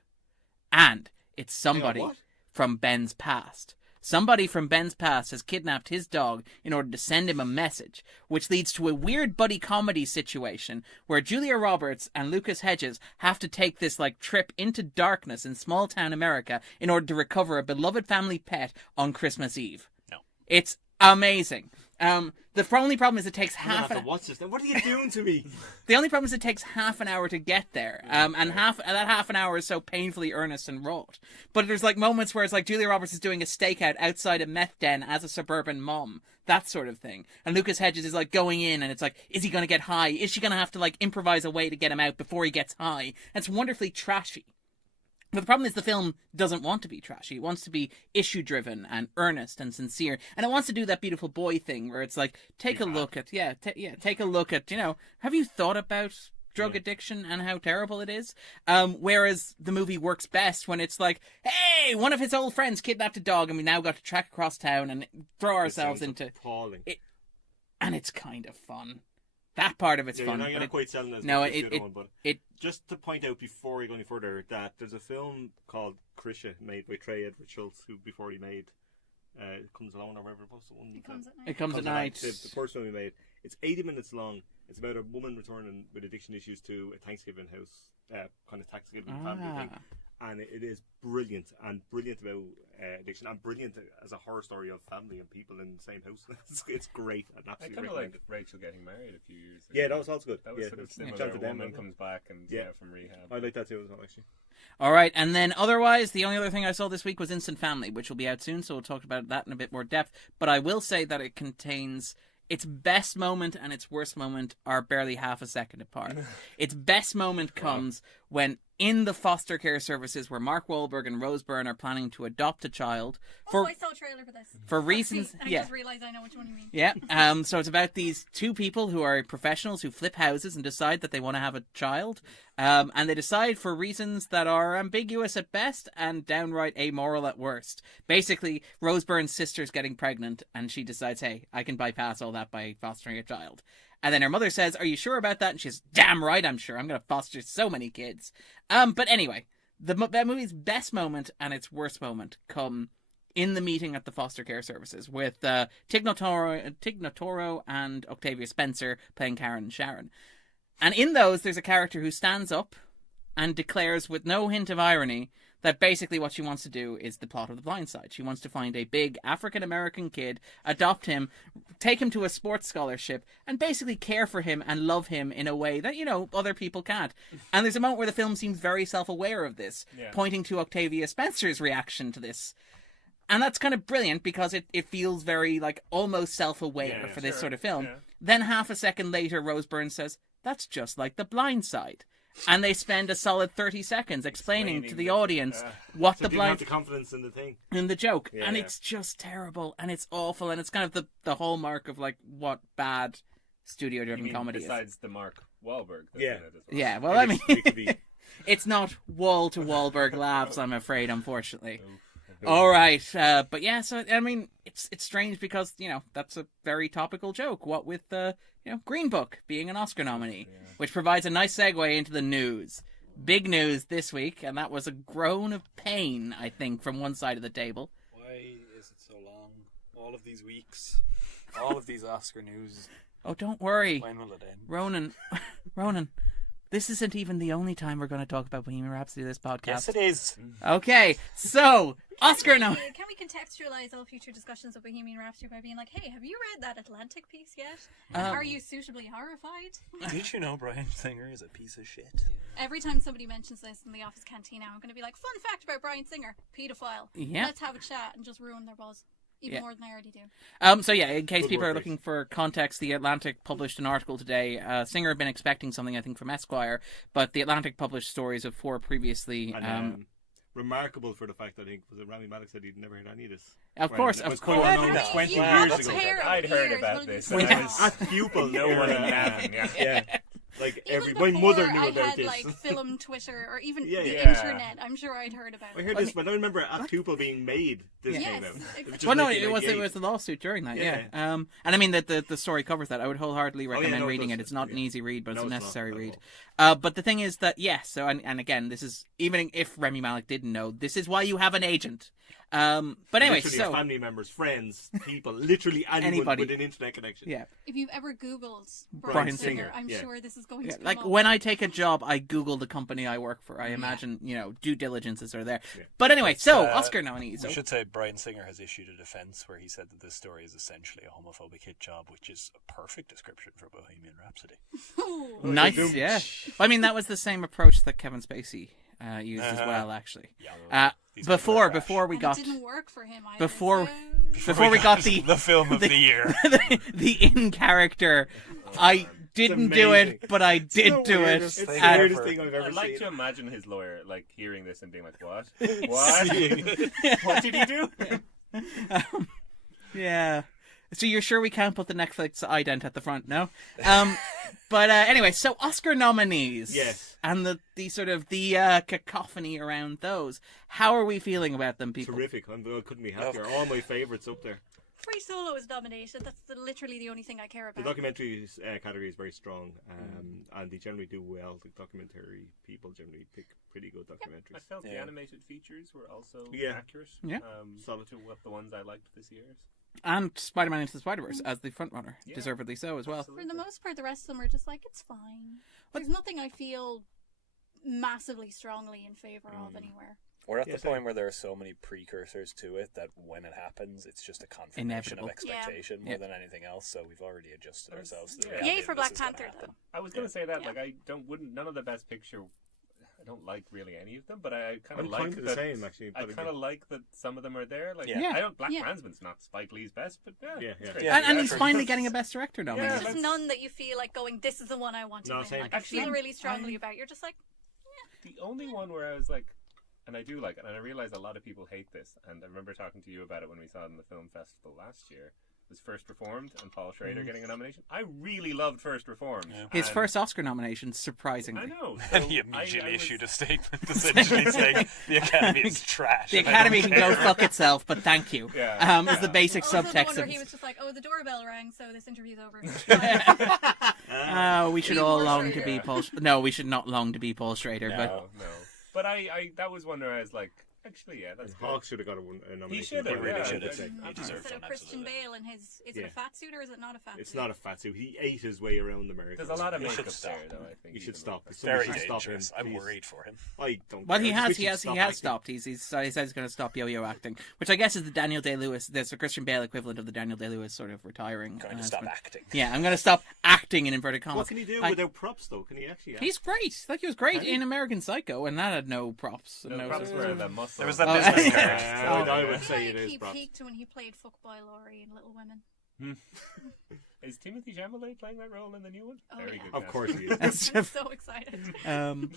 And it's somebody from Ben's past. Somebody from Ben's past has kidnapped his dog in order to send him a message, which leads to a weird buddy comedy situation where Julia Roberts and Lucas Hedges have to take this trip into darkness in small town America in order to recover a beloved family pet on Christmas Eve. No. It's amazing. The only problem is it takes half an hour. Watch this. What are you doing to me? The only problem is it takes half an hour to get there. And that half an hour is so painfully earnest and wrought. But there's moments where it's Julia Roberts is doing a stakeout outside a meth den as a suburban mom. That sort of thing. And Lucas Hedges is going in and it's is he going to get high? Is she going to have to improvise a way to get him out before he gets high? And it's wonderfully trashy. But the problem is the film doesn't want to be trashy. It wants to be issue-driven and earnest and sincere. And it wants to do that beautiful boy thing where it's take a look at, have you thought about drug addiction and how terrible it is? Whereas the movie works best when it's hey, one of his old friends kidnapped a dog and we now got to track across town and throw ourselves into it. And it's kind of fun. That part of it's fun. You're not quite selling as no, much as the other one, but just to point out before we go any further that there's a film called Krisha made by Trey Edward Schultz, who before he made It Comes Alone or whatever it was. It Comes at Night. It Comes at Night. The first one we made. It's 80 minutes long. It's about a woman returning with addiction issues to a Thanksgiving house, kind of Thanksgiving family thing. And it is brilliant about addiction, and brilliant as a horror story of family and people in the same house. It's great. And I absolutely kind of recommend like Rachel getting married a few years ago. Yeah, that was also good. That was sort of similar. A woman comes back and from rehab. I like that too as well, actually. All right, and then otherwise, the only other thing I saw this week was Instant Family, which will be out soon, so we'll talk about that in a bit more depth. But I will say that it contains... Its best moment and its worst moment are barely half a second apart. Its best moment comes when in the foster care services where Mark Wahlberg and Rose Byrne are planning to adopt a child. I saw a trailer for this. For reasons... I just realised I know which one you mean. Yeah, so it's about these two people who are professionals who flip houses and decide that they want to have a child. And they decide for reasons that are ambiguous at best and downright amoral at worst. Basically, Rose Byrne's sister's getting pregnant and she decides, hey, I can bypass all that by fostering a child. And then her mother says, are you sure about that? And she's, damn right I'm sure. I'm going to foster so many kids. But anyway, that movie's best moment and its worst moment come in the meeting at the foster care services with Tig Notaro and Octavia Spencer playing Karen and Sharon. And in those, there's a character who stands up and declares with no hint of irony that basically what she wants to do is the plot of The Blind Side. She wants to find a big African-American kid, adopt him, take him to a sports scholarship, and basically care for him and love him in a way that, other people can't. And there's a moment where the film seems very self-aware of this, pointing to Octavia Spencer's reaction to this. And that's kind of brilliant because it feels very, almost self-aware for this sort of film. Yeah. Then half a second later, Rose Byrne says, that's just like The Blind Side. And they spend a solid 30 seconds explaining to the audience what so the blind... have the confidence in the thing. In the joke. Yeah, and it's just terrible, and it's awful, and it's kind of the hallmark of, what bad studio-driven comedy is. Besides the Mark Wahlberg. Yeah. Yeah, well, I mean... it's not wall-to-Wahlberg laughs, I'm afraid, unfortunately. All right, but yeah, so, I mean, it's strange because, that's a very topical joke. What with Green Book being an Oscar nominee, which provides a nice segue into the news. Big news this week, and that was a groan of pain, I think, from one side of the table. Why is it so long? All of these weeks, all of these Oscar news. Oh, don't worry. When will it end? Ronan, this isn't even the only time we're going to talk about Bohemian Rhapsody this podcast. Yes, it is. Okay, so, Oscar Can we contextualize all future discussions of Bohemian Rhapsody by being like, hey, have you read that Atlantic piece yet? Are you suitably horrified? Did you know Bryan Singer is a piece of shit? Every time somebody mentions this in the office canteen, I'm going to be like, fun fact about Bryan Singer, paedophile. Yeah. Let's have a chat and just ruin their buzz. Even more than I already do. So yeah, in case people are looking for context, The Atlantic published an article today. Singer had been expecting something, I think, from Esquire, but The Atlantic published stories of 4 previously. And, remarkable for the fact that I think, was it Rami Malek said he'd never heard any of this? Of course. 20 years ago. I'd heard about this. When I was at pupil. No one in Navan, yeah. Like my before mother knew I about had, this. film Twitter or even Yeah, the yeah. internet. I'm sure I'd heard about it. I heard this, but I remember at pupil being made. This came out. Exactly. Well, no, it was the lawsuit during that. Yeah. And I mean that the story covers that. I would wholeheartedly recommend reading it. It's not an easy read, but it's a necessary read. But the thing is that so and again, this is even if Rami Malek didn't know, this is why you have an agent. But anyway, literally so your family members, friends, people, literally anyone Anybody. with an internet connection. yeah. If you've ever Googled Bryan Bryan Singer, Singer, I'm yeah. sure this is going Yeah, to come like up. when I take a job, I Google the company I work for. I imagine, due diligences are there. Yeah. But anyway, so Oscar nominees. We should say Bryan Singer has issued a defense where he said that this story is essentially a homophobic hit job, which is a perfect description for Bohemian Rhapsody. Ooh. Nice, yeah. I mean, that was the same approach that Kevin Spacey used as well, actually. Yeah. These people Before are trash. we And got it didn't work for him either. before- so- before we got the film of the year. the in character, I didn't do amazing. it, but I did the do it. weirdest It's thing the I've weirdest ever- thing I've ever I'd like seen. to imagine his lawyer like hearing this and being like, "What? What? What did he do?" Yeah. So you're sure we can't put the Netflix ident at the front, no? But anyway, so Oscar nominees. Yes. And the sort of the cacophony around those. How are we feeling about them, people? Terrific. I couldn't be happier. All my favourites up there. Free Solo is nominated. That's literally the only thing I care The about. documentary category is very strong, and they generally do well. The documentary people generally pick pretty good documentaries. I felt the Yeah. animated features were also Yeah. accurate. Yeah. Solid. To what the ones I liked this year. And Spider-Man Into the Spider-Verse as the frontrunner. Yeah. Deservedly so as well. For the most part, the rest of them are just like, it's fine. There's nothing I feel massively strongly in favour of anywhere. We're at Yeah, the so- point where there are so many precursors to it that when it happens, it's just a confirmation Inevitable. of expectation more Yeah. than anything else. So we've already adjusted ourselves to the Yeah. reality Yay that for this Black is gonna Panther, happen. though. I was going to say that, Yeah. like, I wouldn't, none of the best picture, I don't like really any of them, but I kind of I'm like kind of the that. same, actually. I but kind of like that some of them are there. Like, Yeah. I don't. Black Yeah. Klansman's not Spike Lee's best, but yeah, Yeah, it's yeah. great. Yeah. And he's true. finally getting a Best Director nominee. Yeah, There's just none that you feel like going, this is the one I want to No, win. same. Like, I feel Actually, really strongly about. You're just like, The only one where I was like, and I do like it, and I realize a lot of people hate this, and I remember talking to you about it when we saw it in the film festival last year, was First Reformed and Paul Schrader getting a nomination. I really loved First Reformed. Yeah. His and- first Oscar nomination, surprisingly. I know. And so he I immediately was- issued a statement essentially saying the Academy is trash. The and I don't Academy can go care." fuck itself, but thank you. Yeah. Is the basic also the subtext one of where he was just like, oh, the doorbell rang, so this interview's over. we should Be all more long Schrader. to be Paul. No, we should not long to be Paul Schrader. But No. No. But I that was one where I was like, actually, yeah, that's good. Hawks should have got a nomination. should have, He really yeah, should I- have. I- He I- deserved Instead one, of Christian absolutely. Bale and his, is it Yeah. a fat suit or is it not a fat It's suit? not a fat suit. He ate his way around America. There's a lot of You should makeup stop. there, though. I think You should even stop. though- Somebody Very should stop him, dangerous. I'm please. worried for him. I don't. well, he care. has We should stop acting. stopped. He says he's going to stop yo-yo acting, which I guess is the Daniel Day-Lewis, the Christian Bale equivalent of the Daniel Day-Lewis sort of retiring. Going to stop acting. Yeah, I'm going to stop acting in inverted commas. What can he do I- without props, though? Can he actually act? He's great. Like he was great Can he? in American Psycho, and that had no props. And No, no props sort of- were the muscle. There was that Oh, business yeah. card. Yeah, I would I say feel it like is he props. peaked when he played Fuckboy Laurie in Little Women. Is Timothy Chalamet playing that role in the new one? Oh, Very yeah. good. Of cast. course he is. I'm so excited.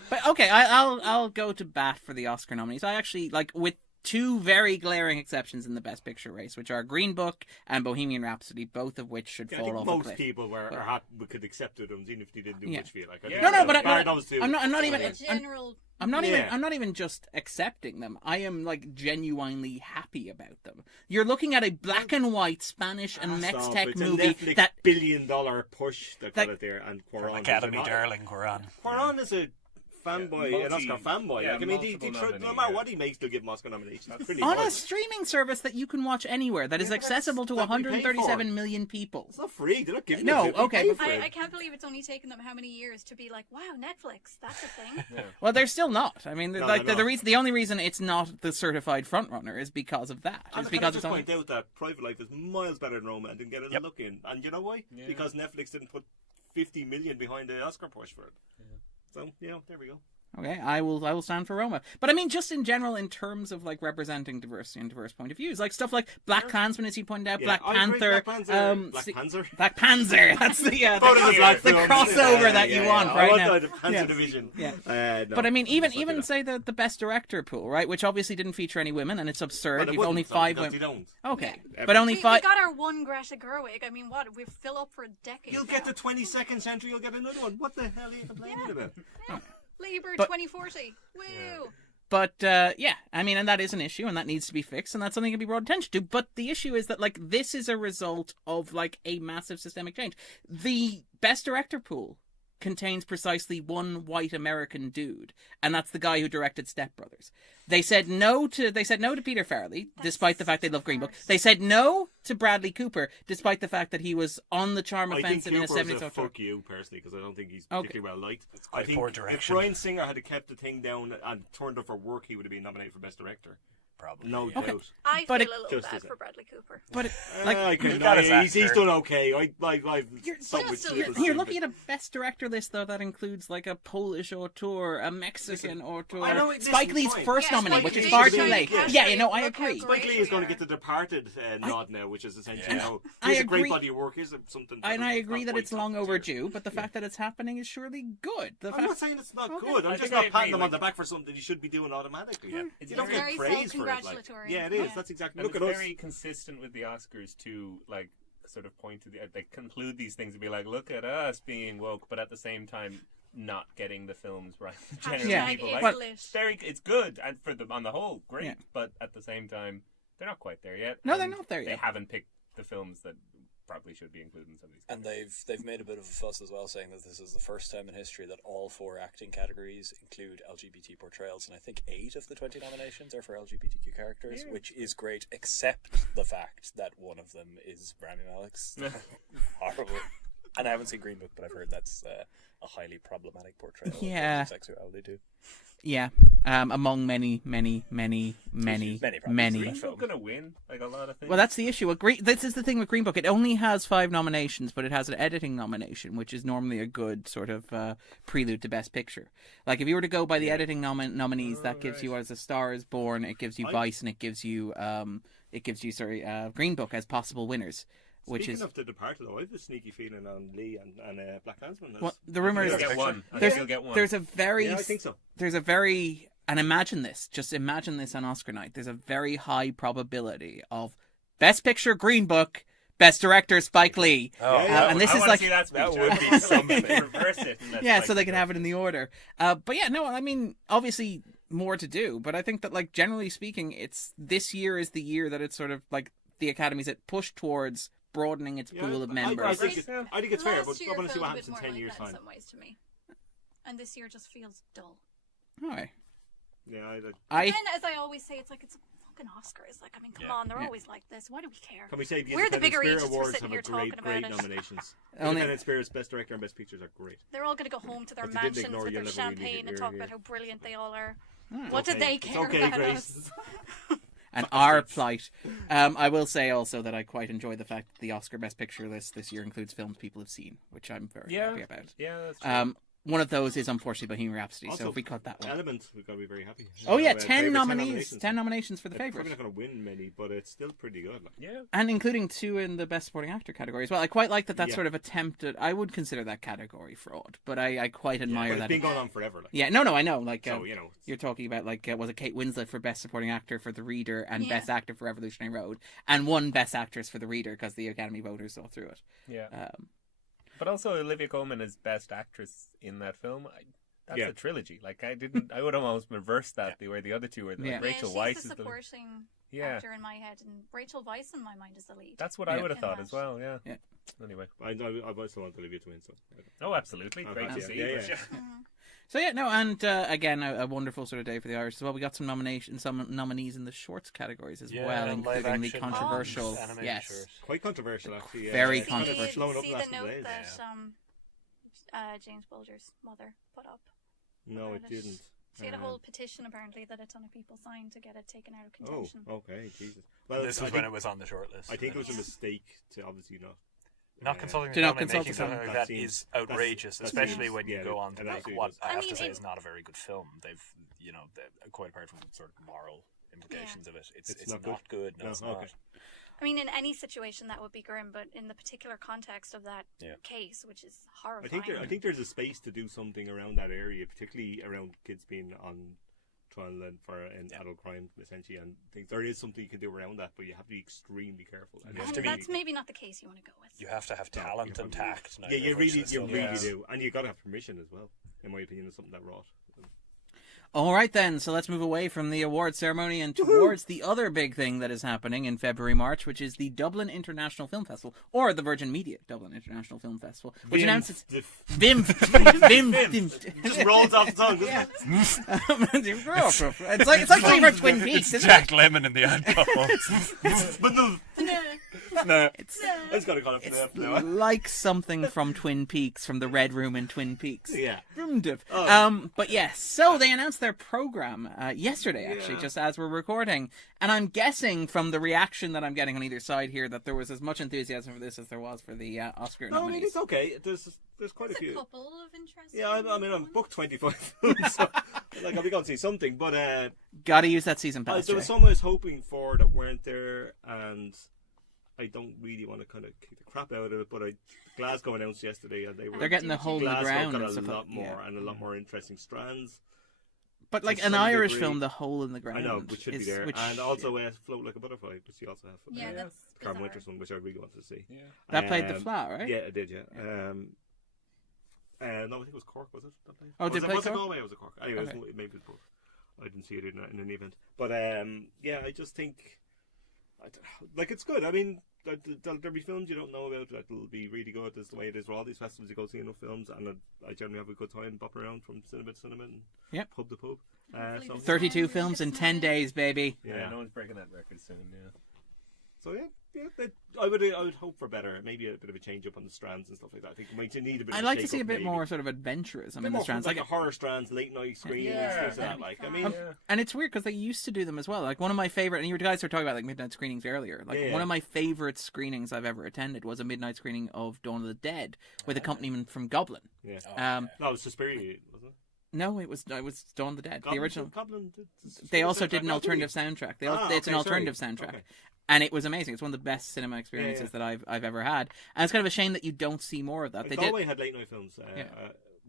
But okay, I'll go to bat for the Oscar nominees. I actually like with two very glaring exceptions in the Best Picture race, which are Green Book and Bohemian Rhapsody, both of which should I fall think off a most cliff. people are happy, could accept it, even if they didn't do Yeah. much for you. Like, Yeah. No, but Bar those two. I'm not even. The general. I'm not Yeah. even just accepting them. I am like genuinely happy about them. You're looking at a black and white Spanish and Stop, Mex-Tech it's movie a Netflix that $1 billion push that that- got it there, and From Quaron. Academy darling Quaron. Quaron is a fanboy, Yeah, an Oscar fanboy. yeah, Like, I mean, multiple no nominee, matter yeah. what he makes, they'll give him Oscar nominations. That's pretty on good. a streaming service that you can watch anywhere that is Yeah, but accessible to that's what we pay 137 for. million people. It's not free. They're not giving No, it to you. okay, We pay but- for it. I can't believe it's only taken them how many years to be like, wow, Netflix, that's a thing. Well, they're still not. I mean, No, like no, the no. reason, the only reason it's not the certified frontrunner is because of that. And It's can I because just it's only. point out that Private Life is miles better than Roma and didn't get a look in. And you know why? Yeah. Because Netflix didn't put 50 million behind the Oscar push for it. So, there we go. Okay, I will stand for Roma. But I mean, just in general, in terms of like representing diversity and diverse point of views, like stuff like Black Klansman, as you pointed out, Yeah, Black I agree, Panther, Black Panther. Black see- Panzer? Black Panzer. That's the Both of the black the films. crossover that you want I right want now. the Panzer Yeah. Division. Yeah. No, But I mean, let's not do even that. say the best director pool, right? Which obviously didn't feature any women, and it's absurd. Well, they You've wouldn't, only though, 5 because they women. don't. Okay, Yeah. but only We 5. got our one Greta Gerwig. I mean, what? We'll fill up for a decade. You'll get the 22nd century, you'll get another one. What the hell are you complaining about? Labour But- 2040. Woo! But yeah, I mean, and that is an issue, and that needs to be fixed, and that's something that can be brought attention to. But the issue is that like this is a result of like a massive systemic change. The best director pool contains precisely one white American dude, and that's the guy who directed Step Brothers. They said no to Peter Farrelly, despite the fact they love Green Book. They said no to Bradley Cooper, despite the fact that he was on the charm I offensive think in a Cooper's 70s a auteur. fuck you, personally, because I don't think he's particularly well liked. It's I quite think poor if direction. Bryan Singer had kept the thing down and turned up for work, he would have been nominated for Best Director. Probably. No yeah. doubt. I But feel it- a little Just bad as a- for Bradley Cooper. But He's done okay. I've You're, some with still- people you're say, looking at a best director list though that includes like a Polish auteur, a Mexican auteur, I know, listen, Spike Lee's fine. first Yeah, nominee, Spike which is Lee far is too doing late. it. Yeah, you know, I Look how agree. great Spike Lee we is going to are. get the Departed nod now, which is essentially, And I here's a agree- great body of work. Here's something. And I agree not that quite it's long top tier. overdue, but the fact that it's happening is surely good. The I'm fact not saying it's not Okay. good. I'm I just think I not patting agree, them on like- the back for something you should be doing automatically. Yeah. It's You don't very get praise for it. Like, self-congratulatory. yeah, it is. Yeah. That's exactly. And Look it's at us. very consistent with the Oscars to like sort of point to the like conclude these things and be like, look at us being woke, but at the same time not getting the films right. Generally, Yeah. people Hashtag like is lit. it's very, it's good, and for the on the whole, great. Yeah. But at the same time, they're not quite there yet. No, they're and not there They yet. haven't picked the films that probably should be included in some of these. And they've made a bit of a fuss as well, saying that this is the first time in history that all 4 acting categories include LGBT portrayals, and I think 8 of the 20 nominations are for LGBTQ characters, Yeah. which is great, except the fact that one of them is Bryan and Alex. Horrible. And I haven't seen Green Book, but I've heard that's a highly problematic portrayal Yeah. of sexuality too. Yeah, among many Many problems. Green Book gonna win like a lot of things. Well, that's the issue. This is the thing with Green Book. It only has 5 nominations, but it has an editing nomination, which is normally a good sort of prelude to Best Picture. Like, if you were to go by the editing nominees, that gives you As a Star Is Born, it gives you Vice, and it gives you Green Book as possible winners. Which Speaking is of The Departed, though, I have a sneaky feeling on Lee and Black Klansman. well, the rumor is He'll get one. I there's, think he'll get one. there's a very Yeah, I think so. there's a very and imagine this on Oscar night. There's a very high probability of Best Picture Green Book, Best Director Spike Lee. Oh, and this I is wanna like see that, speech. that would be Like, something. reverse it. And yeah, that's so like they can have it in the order. But yeah, no, I mean, obviously more to do, but I think that, like, generally speaking, it's this year is the year that it's sort of like the Academy's at push towards broadening its pool of members. I think it's fair, but Last year I want to see felt what a bit happens in more 10 like years' that in time. some ways to me. And this year just feels dull. All right. Yeah, I And as I always say, it's like it's a fucking Oscars. Like, I mean, come on, they're Yeah. always like this. Why do we care? Can we say the We're the Independent bigger Spirit ages for Awards sitting have here a great, talking about great it. nominations. Only- Independent Spirit's Best Director and Best Pictures are great. They're all going to go home to their But they didn't mansions ignore with you, their never really champagne did and it, talk yeah. about how brilliant they all are. Hmm. What did Okay. they It's care okay, about Grace. us? and our plight. I will say also that I quite enjoy the fact that the Oscar Best Picture list this year includes films people have seen, which I'm very happy about. Yeah, that's true. One of those is unfortunately Bohemian Rhapsody, so Also, if we cut that one. Element, we've got to be very happy. Oh yeah, 10 10 nominees. 10 nominations for the It's favourite. probably not going to win many, but it's still pretty good. Like. Yeah. And including 2 in the Best Supporting Actor category as well. I quite like that Yeah. sort of attempted. I would consider that category fraud, but I quite admire But that. it's been going on forever. Like. Yeah, no, I know. Like, So, you know. you're talking about, like, was it Kate Winslet for Best Supporting Actor for The Reader and Yeah. Best Actor for Revolutionary Road, and 1 Best Actress for The Reader because the Academy voters saw through it. Yeah. But also Olivia Colman is Best Actress in that film. That's Yeah. a trilogy. Like I would almost reverse that the way the other 2 were. Like, Yeah. Rachel she's Weisz the is the supporting yeah. actor in my head, and Rachel Weisz in my mind is the lead. That's what I Yeah. would have In thought that. as well. Yeah. Yeah. Anyway. I also want Olivia to win, so. Oh, absolutely. Oh, Great to yeah. see. Yeah, but yeah. So yeah, no, and again, a wonderful sort of day for the Irish as well. We got some nominees in the shorts categories as Yeah, well, live including the action, controversial, animated yes, short. Quite controversial, actually. Very It's kind of controversial. slowing up See the last the couple note of days. that James Bulger's mother put up. No, it about didn't. She had a whole petition apparently that a ton of people signed to get it taken out of Oh, contention. okay, Jesus. Well, This was when it was on the shortlist. I think it was a Yeah. mistake to obviously Not consulting Do the not family, consult making the something family. like that That is seems- outrageous, that especially seems- when you yeah, go on to it make absolutely what does. I have I to mean, say it- is not a very good film. They've, quite apart from sort of moral implications of it, it's not not good. No, No, it's okay. not. I mean, in any situation that would be grim, but in the particular context of that Yeah. case, which is I horrifying. think there's a space to do something around that area, particularly around kids being on trial and for an adult crime, essentially, and things. There is something you can do around that, but you have to be extremely careful. You have and to be- that's maybe not the case you want to go with. You have to have No, talent you and probably- tact. Yeah, neither you of which really this film do, has. and you got to have permission as well. In my opinion, is something that rot. All right, then. So let's move away from the award ceremony and towards the other big thing that is happening in February, March, which is the Dublin International Film Festival, or the Virgin Media Dublin International Film Festival, which announced its... Vim. Just rolls off the tongue. Yeah. It's like something for Twin Peaks, It's isn't Jack Lemmon in the odd couple. But no. No. It's I just got to call it for that now. like something from Twin Peaks, from the Red Room in Twin Peaks. Yeah. But yes, so they announced their program yesterday, actually, just as we're recording. And I'm guessing from the reaction that I'm getting on either side here that there was as much enthusiasm for this as there was for the Oscar No, I mean, nominees. it's okay. There's quite a There's few. a couple of interesting. Yeah, I mean, I'm booked 25 films, so like I'll be going to see something. But Gotta use that season pass. there was Jay. some I was hoping for that weren't there, and I don't really want to kind of kick the crap out of it. But Glasgow announced yesterday, and They're getting the hole in the Glasgow ground got and a stuff. lot more Yeah. and a lot more interesting strands. But like to an some Irish degree. film, The Hole in the Ground. I know, which should be is- there, which- and also Float Like a Butterfly, which you also have. Yeah, that's Carmen bizarre. Winter's one, which I really wanted to see. Yeah. that played the flat, right? Yeah, it did. Yeah. No, I think it was Cork. Was it? That played? Oh, did it play was Cork? it Galway? It was Cork. Anyway, Okay. maybe it was both. I didn't see it in any event. But yeah, I just think, like, it's good. I mean, there'll be films you don't know about that will be really good. That's the way it is for all these festivals. You go see enough films, and I generally have a good time bopping around from cinema to cinema and pub to pub. Hopefully So, this 32 time films in it's 10 not- days, baby. Yeah, no one's breaking that record soon. Yeah. so I would hope for better. Maybe a bit of a change up on the strands and stuff like that. I think we might need a bit. I'd of like to shake see a up, bit maybe. more sort of adventurism Bit in the more strands. like Like, the horror strands, late night screenings, Yeah. things like that. That'd be Like, I fun. mean, and it's weird because they used to do them as well. Like one of my favorite, and you guys were talking about like midnight screenings earlier. Like Yeah. one of my favorite screenings I've ever attended was a midnight screening of Dawn of the Dead with accompaniment from Goblin. yeah. No, it was Suspiria, wasn't it? it was Dawn of the Dead, the original. Goblin They also did an alternative soundtrack. It's an okay, alternative sorry. soundtrack. Okay. And it was amazing. It's one of the best cinema experiences that I've ever had. And it's kind of a shame that you don't see more of that. They Galway did. had late night films. When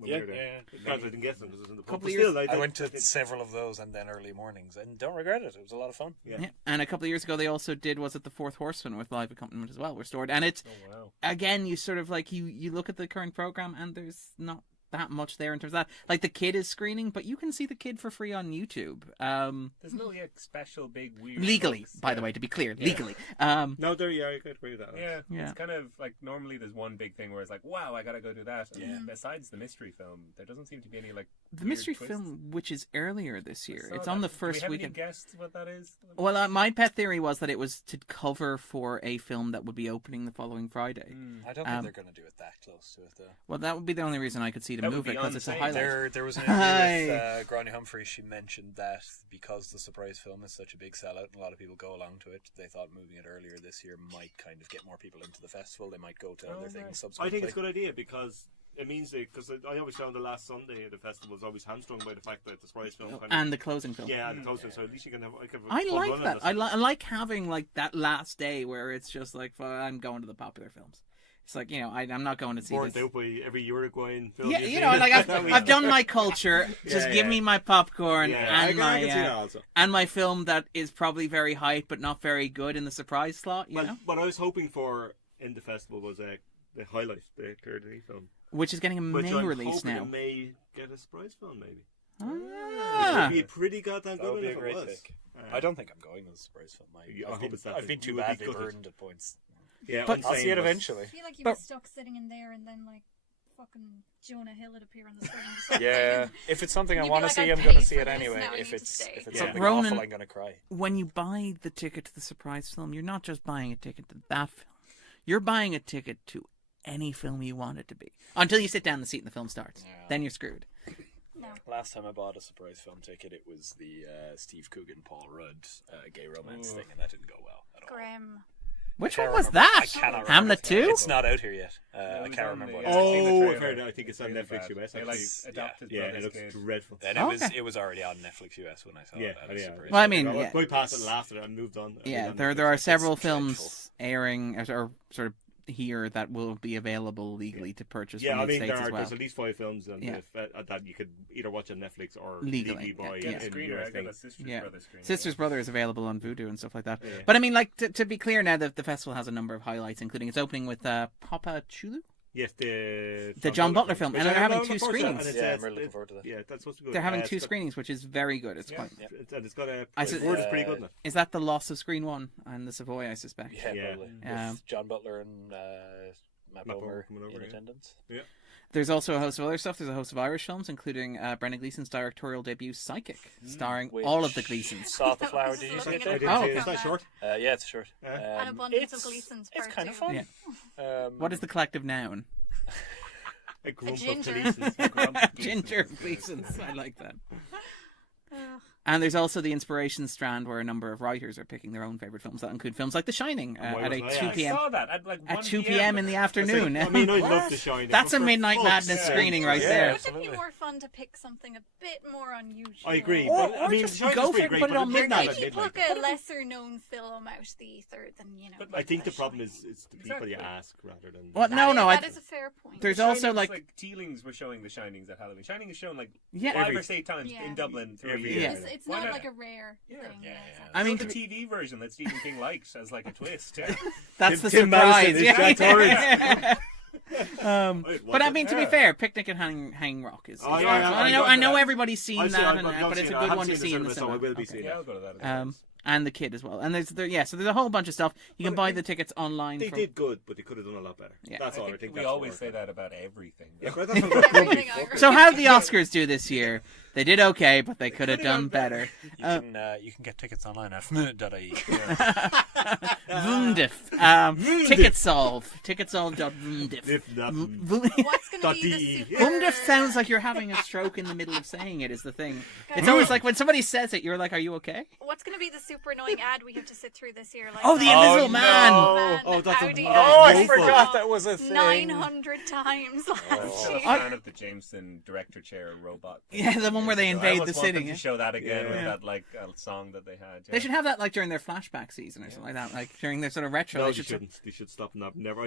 we Yeah, were there. yeah. Granted, I didn't get them because it was in the pub. Couple But of years- still, I went to several of those and then early mornings, and don't regret it. It was a lot of fun. Yeah. And a couple of years ago, they also did was it the Fourth Horseman with live accompaniment as well, restored. And it's Oh wow. again, you sort of like you look at the current program, and there's not that much there in terms of that. Like the Kid is screening, but you can see the Kid for free on YouTube. There's no special big weird. Legally, books. by Yeah. the way, to be clear, Yeah. legally. No, there you are. I could agree with that. Yeah, Yeah. it's kind of like normally there's one big thing where it's like, wow, I gotta go do that. And Yeah. besides the mystery film, there doesn't seem to be any like The weird mystery twists. film, which is earlier this year, So it's on the do we first have weekend. Any guessed what that is? Well, my pet theory was that it was to cover for a film that would be opening the following Friday. I don't think they're going to do it that close to it, though. Well, that would be the only reason I could see them That would move be it because it's a insane. highlight. There was an interview with Gráinne Humphrey. She mentioned that because the surprise film is such a big sellout and a lot of people go along to it, they thought moving it earlier this year might kind of get more people into the festival. They might go to other things subsequently. I think it's a good idea because it means because I always found the last Sunday at the festival was always hamstrung by the fact that the surprise film kind And the closing film. and the closing. So at least you can have. I like that. I like having like that last day where it's just like, well, I'm going to the popular films. It's like, you know, I'm not going to see Burnt this. out by every Uruguayan film. Yeah, you've you seen. know, like I've done my culture. Just give yeah. me my popcorn I and can see that my also. and my film that is probably very hyped but not very good in the surprise slot. You know, What I was hoping for in the festival was the highlight, the Claire Denis film, which is getting a which May I'm release hoping now. it may get a surprise film, maybe. Ah. It'd be pretty goddamn That good would be a if great it was. pick. I don't think I'm going to the surprise film. I hope it's that I've been thing. too You would be badly gutted. burned at points. Yeah, But- insane, I'll see it but- eventually. I feel like you'd But- be stuck sitting in there and then like fucking Jonah Hill would appear on the screen. Yeah, if it's something I You'd be want to like, see, "I I'm paid going to for see it this, anyway. now I If need to it's stay." if it's Yeah. something Ronan- awful, I'm going to cry. When you buy the ticket to the surprise film, you're not just buying a ticket to that film. You're buying a ticket to any film you want it to be. Until you sit down in the seat and the film starts. Yeah. Then you're screwed. No. Last time I bought a surprise film ticket, it was the Steve Coogan, Paul Rudd gay romance thing, and that didn't go well at all. Grim. Which I one can't was remember- that? I cannot remember. Hamlet 2? It's not out here yet. It I was can't on remember the- what yeah, it's I've called. seen the Oh, trailer. I've heard it. I think it's on really Netflix bad. US. They like actually. adopt his Yeah, it brother's looks kid. dreadful. Then Okay. it was already on Netflix US when I saw Yeah, it. and yeah. surprised. Well, I mean, I yeah. bypassed it and laughed at it and moved on. Yeah, Moved on there Netflix. are several It's films dreadful. airing or sort of here that will be available legally to purchase Yeah, from I the mean States as well. there's at least 5 films and Yeah. that you could either watch on Netflix or Legally, buy yeah. in the Screener, US I thing. got a Sister's Yeah. Brother screener. Sister's Brother is available on Vudu and stuff like that. Yeah. But I mean, like, to be clear now, that the festival has a number of highlights, including its opening with Papa Chulu. Yes, the John Butler film, Which and they're I'm having looking two forward to, screenings. and Yeah, it's, I'm really looking forward to that. Yeah, that's supposed to be good. They're having It's two got- screenings, which is very good. It's quite. And it's got a. I said- word is pretty good. Now. Is that the loss of Screen One and the Savoy? I suspect. Yeah, Yeah. probably. Um, With John Butler and Matt Matt Bomer Bomer coming over, in yeah. attendance. Yeah. There's also a host of other stuff. There's a host of Irish films, including Brendan Gleeson's directorial debut, Psychic, starring all of the Gleesons. South of I Flower, was did you just say? looking I at didn't Oh, see okay. it. It's not short. Yeah, it's short. An abundance of Gleesons It's part kind of two. fun. Yeah. What is the collective noun? A grump of ginger. police. Ginger Gleesons. I like that. Ugh. And there's also the inspiration strand where a number of writers are picking their own favourite films. That include films like The Shining Why at a wasn't I 2 asked? p.m. I saw that at like 1 At 2 p.m. in the afternoon. I mean, I love The Shining. That's a but for Midnight fuck's Madness sake. screening right Yeah. there. Wouldn't it Absolutely. be more fun to pick something a bit more unusual? I agree. Or- but, or I mean, just The Shining's go for pretty it, great, put it but on they're midnight. not Maybe at pick midnight. a lesser known film out the ether than, you know. But I think the The problem is Shining. it's the people you Exactly. ask rather than. Well, no, That I- is a fair point. There's also Shining's, like Teelings were showing The Shinings at Halloween. Shining is shown like Yeah. 5 Every- or 6 times Yeah. in Dublin through Every a year. year. It's Why not not? like a rare Yeah. thing. Yeah, exactly. I mean, the to be- TV version that Stephen King likes as like a twist. Yeah. that's the Tim Madison surprise. is Yeah. Jack Torrance. But I mean, to be Yeah. fair, Picnic at Hanging Rock is. Oh, is yeah, awesome. yeah, I know. I've I know got that. everybody's seen I've that, seen- and, I've not but it's a seen it. I good haven't one to seen the see in the cinema, so cinema. I will be Okay. seeing Yeah, it. I'll go to that. As well. And the Kid as well. And so there's a whole bunch of stuff. You can buy the tickets online. They from... did good, but they could have done a lot better. Yeah. That's all. I think we that's always more say of that about everything. Yeah, but that's not Everything good. Irish. So how did the Oscars do this year? They did okay, but they could have done better. You can get tickets online at fm.ie. Vundif. Ticketsolve.vundif. If not, What's going to be the .de. super... Vundif sounds like you're having a stroke in the middle of saying it is the thing. It's always like when somebody says it, you're like, are you okay? What's going to be the super annoying ad we have to sit through this year? Like Oh, the Invisible Man! Oh, that's a- Audi oh, I Invisible forgot that was a thing. 900 times I'm last a year. fan of the Jameson director chair robot. Yeah, the one where they I invade almost the want city. them Yeah. to show that again Yeah. with that like song that they had. They should have that like during their flashback season or something like that, like during their sort of retro. No, they they should shouldn't. They should stop. Not never.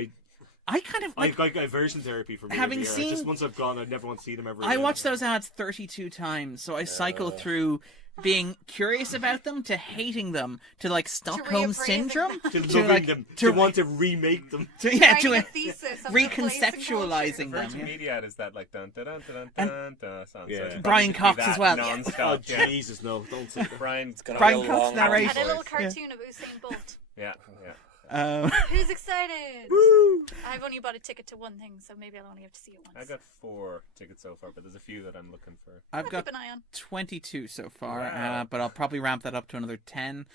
I kind of like. I've got aversion therapy for me. Having every year. seen- Just once I've gone, I never want to see them ever. I again. watched those ads 32 times, so I cycle through being curious about them to hating them to like Stockholm reappraising syndrome to to loving like them, to want to remake them. to yeah Writing to a thesis of the place and reconceptualizing them. Virgin Yeah. Media ad is that like dun dun dun dun And- dun dun song. Yeah. So it should Brian probably Cox be as that well. Oh Non-stop. Yeah. Jesus, no! Don't say that. Brian. Got a Brian real Cox long narration. Had a little voice. cartoon of Usain Bolt. Yeah, yeah. Who's excited? Woo! I've only bought a ticket to one thing, so maybe I'll only have to see it once. I got 4 tickets so far, but there's a few that I'm looking for. I've I'll got keep an eye on. 22 so far, Wow. but I'll probably ramp that up to another 10.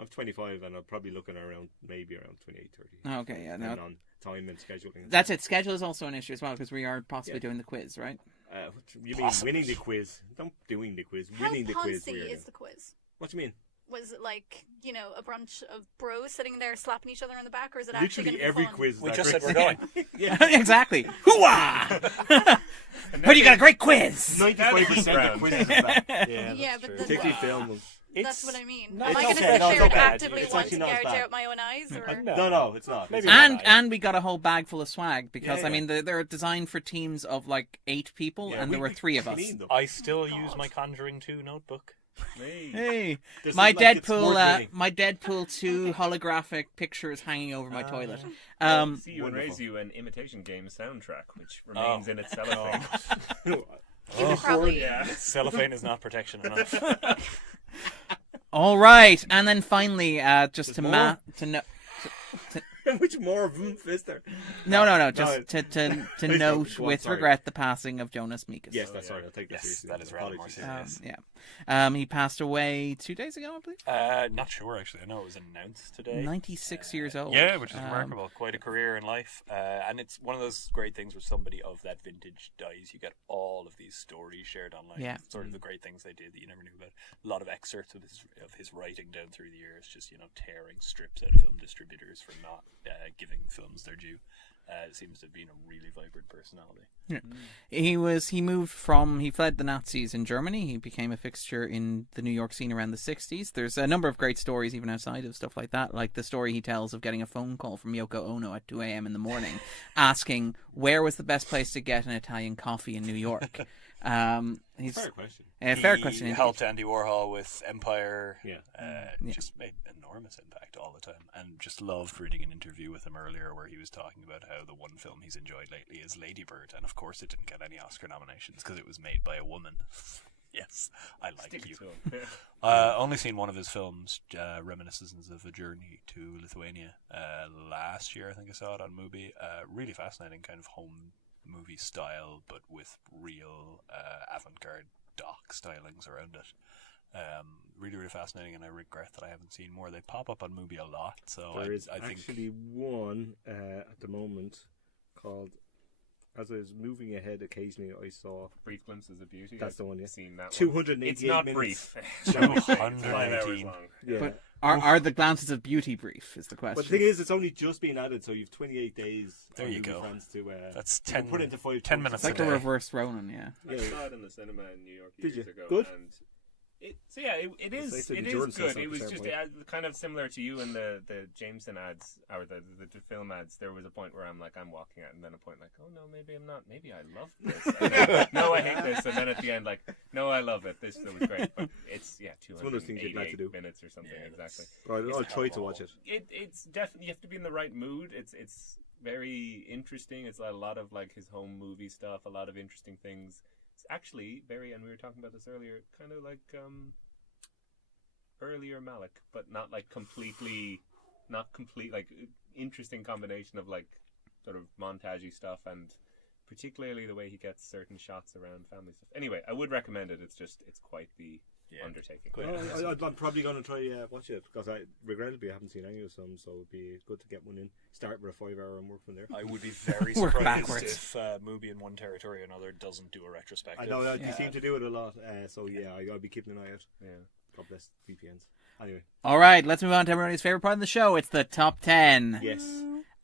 I'm 25, and I'm probably looking around maybe around 28, 30. Okay, yeah, no, Depending on time and scheduling. that's it. Schedule is also an issue as well because we are possibly Yeah. doing the quiz, right? What you mean winning the quiz? Not doing the quiz. How Winning the quiz. poncy weird. is the quiz? What do you mean? Was it like, you know, a bunch of bros sitting there slapping each other on the back, or is it actually Literally going to be every fun? quiz. Is We that just said great. we're going. exactly. Hooah! But you got a great quiz. 95% of round. quizzes is that. Yeah, Yeah, that's but true. then- Particularly film. That's what I mean. No, Am I it's going to okay. sit No, there it's and okay. actively It's want to actually not gouge bad. out my own eyes? Or... No, it's not. Maybe It's not. not. And we got a whole bag full of swag because Yeah, I mean they're designed for teams of like 8 people, Yeah, and there were 3 of us. clean them. I still use my Conjuring 2 notebook. Hey. Hey, This my is like it's Deadpool, worth winning. my Deadpool 2 holographic pictures hanging over my toilet. See you and Wonderful. raise you an imitation game soundtrack, which remains in its Oh. cellophane. You could probably... Yeah. Cellophane is not protection enough. All right, and then finally, just There's to more? to know. Which more of them is there? No, No, just to Please note don't. Go on, with sorry. regret the passing of Jonas Mekas. Yes, that's right. I'll take that Yes, seriously. that is rather more Apologies. serious. Yeah. He passed away 2 days ago, I believe. Not sure actually. I know it was announced today. 96 years old. Yeah, which is Um, remarkable. Quite a career in life. And it's one of those great things where somebody of that vintage dies. You get all of these stories shared online. Yeah. Sort of the great things they did that you never knew about. A lot of excerpts of his writing down through the years, just, tearing strips out of film distributors for not giving films their due. It seems to have been a really vibrant personality. He fled the Nazis in Germany. He became a fixture in the New York scene around the 60s. There's a number of great stories even outside of stuff like that, like the story he tells of getting a phone call from Yoko Ono at 2 a.m. in the morning asking where was the best place to get an Italian coffee in New York. He's Fair question. a fair He question. indeed. helped Andy Warhol with Empire. Yeah. Yeah. Just made enormous impact all the time, and just loved reading an interview with him earlier where he was talking about how how the one film he's enjoyed lately is Lady Bird, and of course it didn't get any Oscar nominations because it was made by a woman. Yes, I like Stick you. it to him. Only seen one of his films, Reminiscences of a Journey to Lithuania, last year. I think I saw it on Mubi. Really fascinating kind of home movie style, but with real avant-garde doc stylings around it. Really, really fascinating, and I regret that I haven't seen more. They pop up on Mubi a lot, so There is I think actually one at the moment called. As I was moving ahead, occasionally I saw Brief Glimpses of Beauty. That's the one, yeah. Seen that 288 It's not minutes. brief. 218. long. Yeah. But are the glances of beauty brief? Is the question. But the thing is, it's only just been added, so you've 28 days. There on you Movie go. France to, That's you can 10 put it into 5 10 chunks. minutes It's like a a day. reverse Ronan, yeah. I Yeah. saw it in the cinema in New York Did years you? ago. Good? And it is It's like it the is Jordan good. says It was at a just certain kind of similar to you in the Jameson ads or the film ads. There was a point where I'm walking out, and then a point like, oh no, maybe I'm not. Maybe I love this. And then, no, I hate this. And then at the end, like, no, I love it. This was great. But it's one of those things you'd like to do. 288 minutes or something. Yeah, exactly. I'll try to watch it. It's definitely, you have to be in the right mood. It's very interesting. It's a lot of like his home movie stuff. A lot of interesting things. It's actually very, and we were talking about this earlier, kind of like earlier Malick, but not like not complete, like interesting combination of like sort of montagey stuff, and particularly the way he gets certain shots around family stuff. Anyway, I would recommend it. It's quite the undertaking. I'm probably going to try watch it because regrettably I haven't seen any of them, so it'd be good to get one in. Start with a 5-hour and work from there. I would be very Work surprised backwards. if Mubi in one territory or another doesn't do a retrospective. I know that Yeah. you seem to do it a lot, so yeah, I'll be keeping an eye out. Yeah. God bless VPNs. Anyway, All right, let's move on to everybody's favorite part of the show. It's the top 10. yes.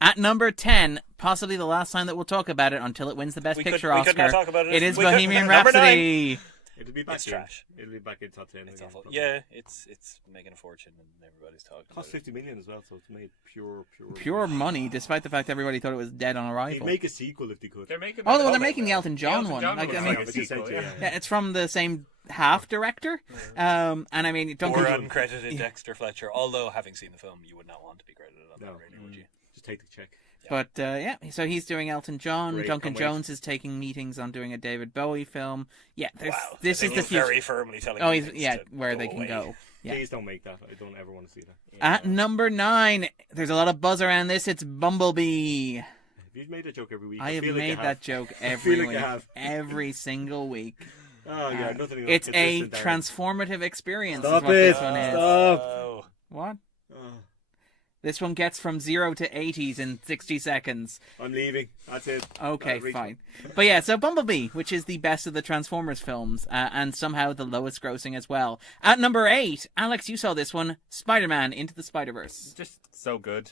At number 10, possibly the last time that we'll talk about it until it wins the Best Picture we Oscar. could not talk about it. It is We could- Bohemian number 9. Rhapsody. It'll be back It's in. trash. It'll be back in top 10. It's again, awful. probably. Yeah, it's making a fortune and everybody's talking about Cost it. 50 million as well, so it's made Pure money, despite the fact everybody thought it was dead on They'd arrival. make a sequel if they could. They're making. Oh, well, they're they making the will. Elton John Elton one. John Like, one I was mean, like a sequel, essentially, yeah, it's from the same half director. And I mean, don't Or get uncredited Dexter Fletcher. Although, having seen the film, you would not want to be credited on that, No. really, would you? Just take the check. But yeah, so he's doing Elton John. Great, Duncan can't wait. Jones is taking meetings on doing a David Bowie film. Yeah, Wow. this I is think the he's future. very firmly telling Oh, me he's things to where go they can away. go. Yeah. Please don't make that. I don't ever want to see that. At number 9, there's a lot of buzz around this. It's Bumblebee. You've made that joke every week. I have feel like you made that joke every feel like you week, have. every single week. Oh yeah, nothing. It's a consistent, Darren. transformative experience. Stop is what it. This one is. Stop. Oh. What? Oh, This one gets from 0 to 80s in 60 seconds. I'm leaving. That's it. Okay, I'll reach fine. But yeah, so Bumblebee, which is the best of the Transformers films, and somehow the lowest grossing as well. At number 8, Alex, you saw this one, Spider-Man Into the Spider-Verse. Just so good.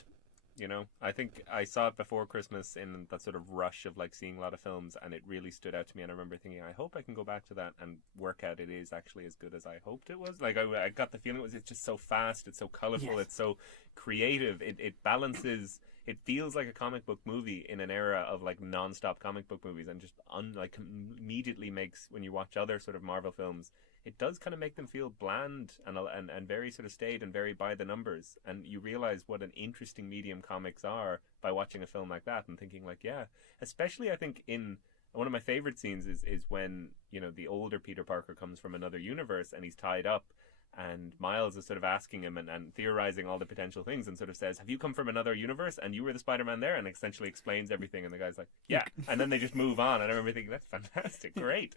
You know, I think I saw it before Christmas in that sort of rush of like seeing a lot of films, and it really stood out to me. And I remember thinking, I hope I can go back to that and work out it is actually as good as I hoped it was. Like I got the feeling it's just so fast, it's so colorful, Yes. it's so creative. It balances. It feels like a comic book movie in an era of like non-stop comic book movies, and just immediately makes, when you watch other sort of Marvel films, it does kind of make them feel bland and very sort of staid and very by the numbers. And you realize what an interesting medium comics are by watching a film like that and thinking like, yeah, especially I think in one of my favorite scenes is when, you know, the older Peter Parker comes from another universe and he's tied up, and Miles is sort of asking him and theorizing all the potential things, and sort of says, have you come from another universe and you were the Spider-Man there? And essentially explains everything, and the guy's like, yeah. And then they just move on, and I remember thinking, that's fantastic, great.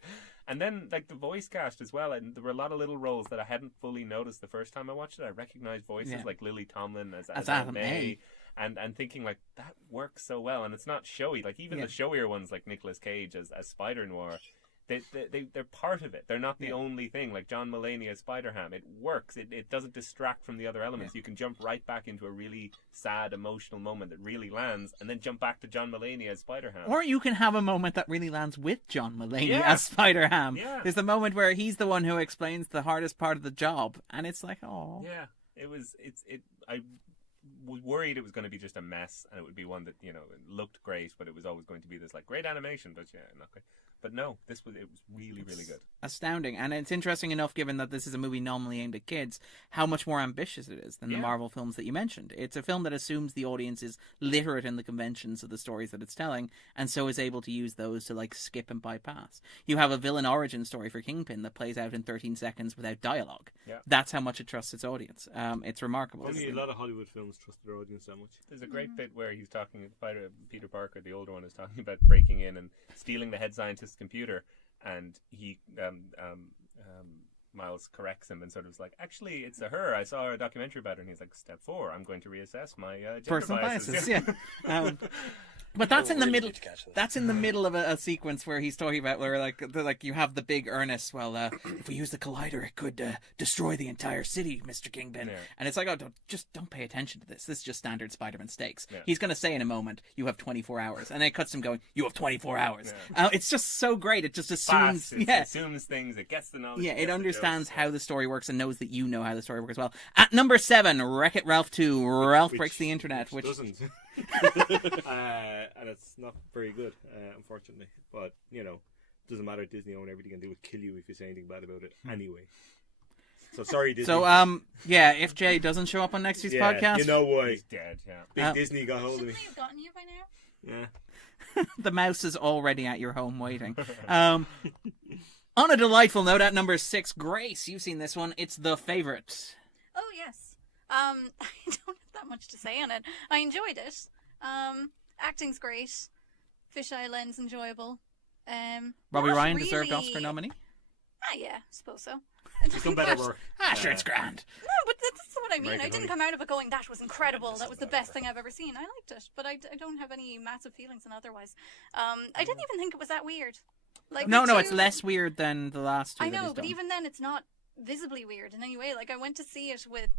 And then like the voice cast as well, and there were a lot of little roles that I hadn't fully noticed the first time I watched it. I recognized voices Yeah. like Lily Tomlin as As Aunt Aunt May. May. And thinking like that works so well, and it's not showy. Like even Yeah. the showier ones like Nicolas Cage as Spider-Noir, they're part of it. They're not the only thing. Like John Mulaney as Spider-Ham, it works. It doesn't distract from the other elements. You can jump right back into a really sad, emotional moment that really lands, and then jump back to John Mulaney as Spider-Ham. Or you can have a moment that really lands with John Mulaney Yeah. as Spider-Ham. Yeah. There's the moment where he's the one who explains the hardest part of the job, and it's like, oh. Yeah, I was worried it was going to be just a mess, and it would be one that, you know, it looked great, but it was always going to be this like great animation, but yeah, not great. But no, it was really, really good. Astounding. And it's interesting enough, given that this is a movie nominally aimed at kids, how much more ambitious it is than the Marvel films that you mentioned. It's a film that assumes the audience is literate in the conventions of the stories that it's telling, and so is able to use those to like skip and bypass. You have a villain origin story for Kingpin that plays out in 13 seconds without dialogue. Yeah. That's how much it trusts its audience. It's remarkable. Only a lot of Hollywood films trust their audience that much. There's a great bit where he's talking, Peter Parker, the older one, is talking about breaking in and stealing the head scientist's computer, and he Miles corrects him and sort of is like, actually, it's a her. I saw a documentary about her, and he's like, step 4, I'm going to reassess my gender personal biases. Yeah. But that's in the middle. That's in the middle of a sequence where he's talking about where like you have the big earnest. Well, if we use the collider, it could destroy the entire city, Mr. Kingpin. Yeah. And it's like, oh, don't pay attention to this. This is just standard Spider-Man stakes. Yeah. He's going to say in a moment, you have 24 hours, and then it cuts him going, you have 24 hours. Yeah. It's just so great. It just assumes, it assumes things. It gets the knowledge. Yeah, it understands how the story works and knows that you know how the story works as well. At number 7, Wreck-It Ralph 2. Ralph Breaks the Internet, which doesn't. And it's not very good, unfortunately. But, doesn't matter. Disney own everything, and they would kill you if you say anything bad about it anyway. So sorry, Disney. So, if Jay doesn't show up on next week's podcast... you know why. He's dead, yeah. Big Disney got hold of me. Shouldn't they have gotten you by now? Yeah. The mouse is already at your home waiting. On a delightful note, at number 6, Grace, you've seen this one. It's The Favourite. Oh, yes. I don't have that much to say on it. I enjoyed it. Acting's great. Fisheye lens enjoyable. Robbie Ryan deserved Oscar nominee? Yeah, I suppose so. He's done better work. Sure, it's grand. No, but that's what I mean. I didn't come out of it going, that was incredible. That was the best thing I've ever seen. I liked it, but I don't have any massive feelings on otherwise. I didn't even think it was that weird. Like no, it's less weird than the last two. I know, but even then, it's not visibly weird in any way. Like, I went to see it with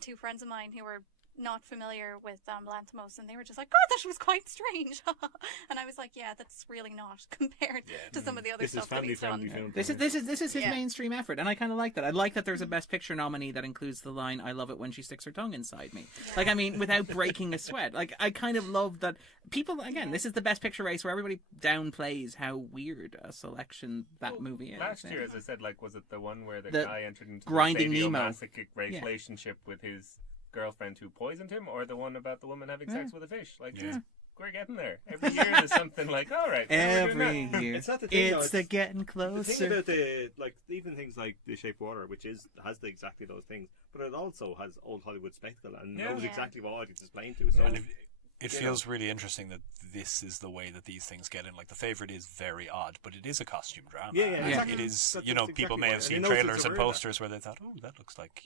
2 friends of mine who were not familiar with Lanthimos, and they were just like, God, that was quite strange. And I was like, yeah, that's really not compared to some of the other stuff that he's done. This is his mainstream effort, and I kind of like that. I like that there's a Best Picture nominee that includes the line, I love it when she sticks her tongue inside me. Yeah. Like, I mean, without breaking a sweat. Like, I kind of love that people, again, this is the Best Picture race where everybody downplays how weird a selection that movie is. Last year, as I said, like, was it the one where the guy entered into grinding a Nemo relationship with his girlfriend who poisoned him, or the one about the woman having sex with a fish? Like, we're getting there. Every year there's something like, all right, every year. It's not the thing. It's the getting closer. The thing about even things like The Shape of Water, which has exactly those things, but it also has old Hollywood spectacle and knows exactly what audience is playing to. So. And it feels really interesting that this is the way that these things get in. Like, The Favourite is very odd, but it is a costume drama. Yeah. Exactly. It is, people may have seen trailers and posters where they thought, oh, that looks like,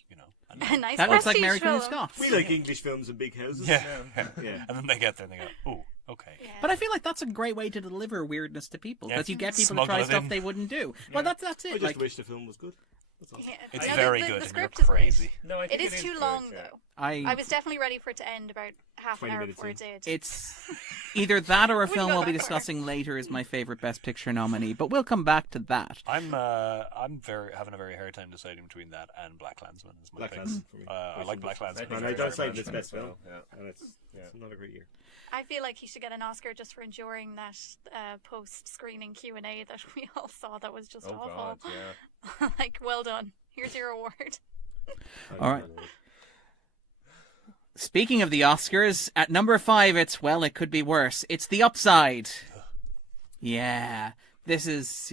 a nice that looks like Mary Queen of Scots. We like English films and big houses. Yeah. And then they get there and they go, oh, okay. Yeah. But I feel like that's a great way to deliver weirdness to people, because you get people to try stuff they wouldn't do. Well, that's it. I just wish the film was good. It's very good. The script is crazy. No, I think it is too long, though. I was definitely ready for it to end about half an hour before it did. It's either that or a film we'll be discussing later is my favourite Best Picture nominee, but we'll come back to that. I'm having a very hard time deciding between that and Black Klansman. I like Black Klansman. And I don't say it's best film. And it's not a great year. I feel like he should get an Oscar just for enduring that post-screening Q&A that we all saw. That was just awful. God, yeah. Like, well done. Here's your award. All right. Speaking of the Oscars, at number 5, it could be worse. It's The Upside. Yeah. This is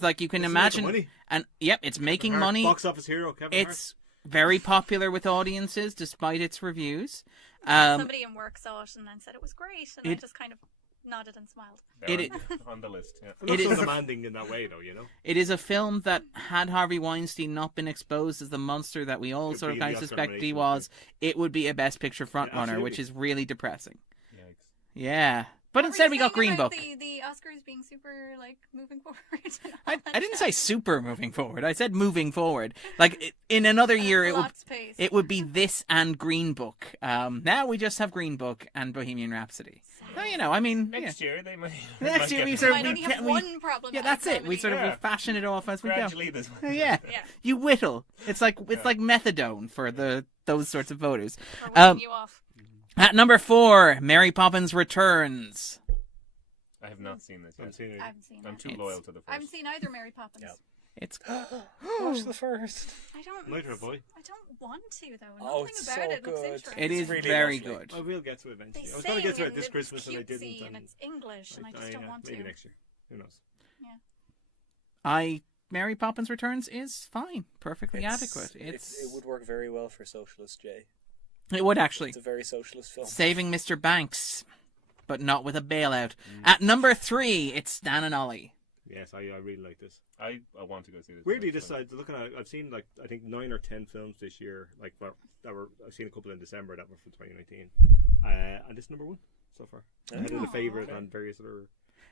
like, you can imagine. Money. And it's making money. Box office hero, Kevin Hart. It's very popular with audiences despite its reviews. Somebody in work saw it and then said it was great, and I just kind of nodded and smiled. On the list, yeah. It is demanding in that way, though, It is a film that, had Harvey Weinstein not been exposed as the monster that we all sort of kind of suspect he was, it would be a Best Picture frontrunner, which is really depressing. Yikes. Yeah. But instead we got Green Book. The Oscars being super, moving forward. I didn't say super moving forward. I said moving forward. Like, in another year, it would be this and Green Book. Now we just have Green Book and Bohemian Rhapsody. So, next year they might. Next year we have one problem. Yeah, that's it. We fashion it off as we gradually go. This yeah. You whittle. It's like methadone for those sorts of voters. You off. At number 4, Mary Poppins Returns. I have not seen this I yet. haven't seen I'm it. too loyal to the I haven't first. seen either Mary Poppins. Yep. It's Watch the first. I don't. Neither have I. I don't want to though. Oh, Nothing it's about so it looks good. interesting. it is really very lovely. good. I will get to it They eventually. I was sing going to get to it and this it's Christmas and I cutesy didn't. and it's English and I just don't want to. Maybe next year. Who knows? Mary Poppins Returns is fine, perfectly adequate. It would work very well for Socialist Jay. It would actually. It's a very socialist film. Saving Mr. Banks, but not with a bailout. At number 3, it's Stan and Ollie. Yes, I really like this. I want to go see this. Weirdly, looking at, I've seen like I think 9 or 10 films this year. Like I've seen a couple in December that were from 2019, and this is number 1 so far. I had a favourite on various other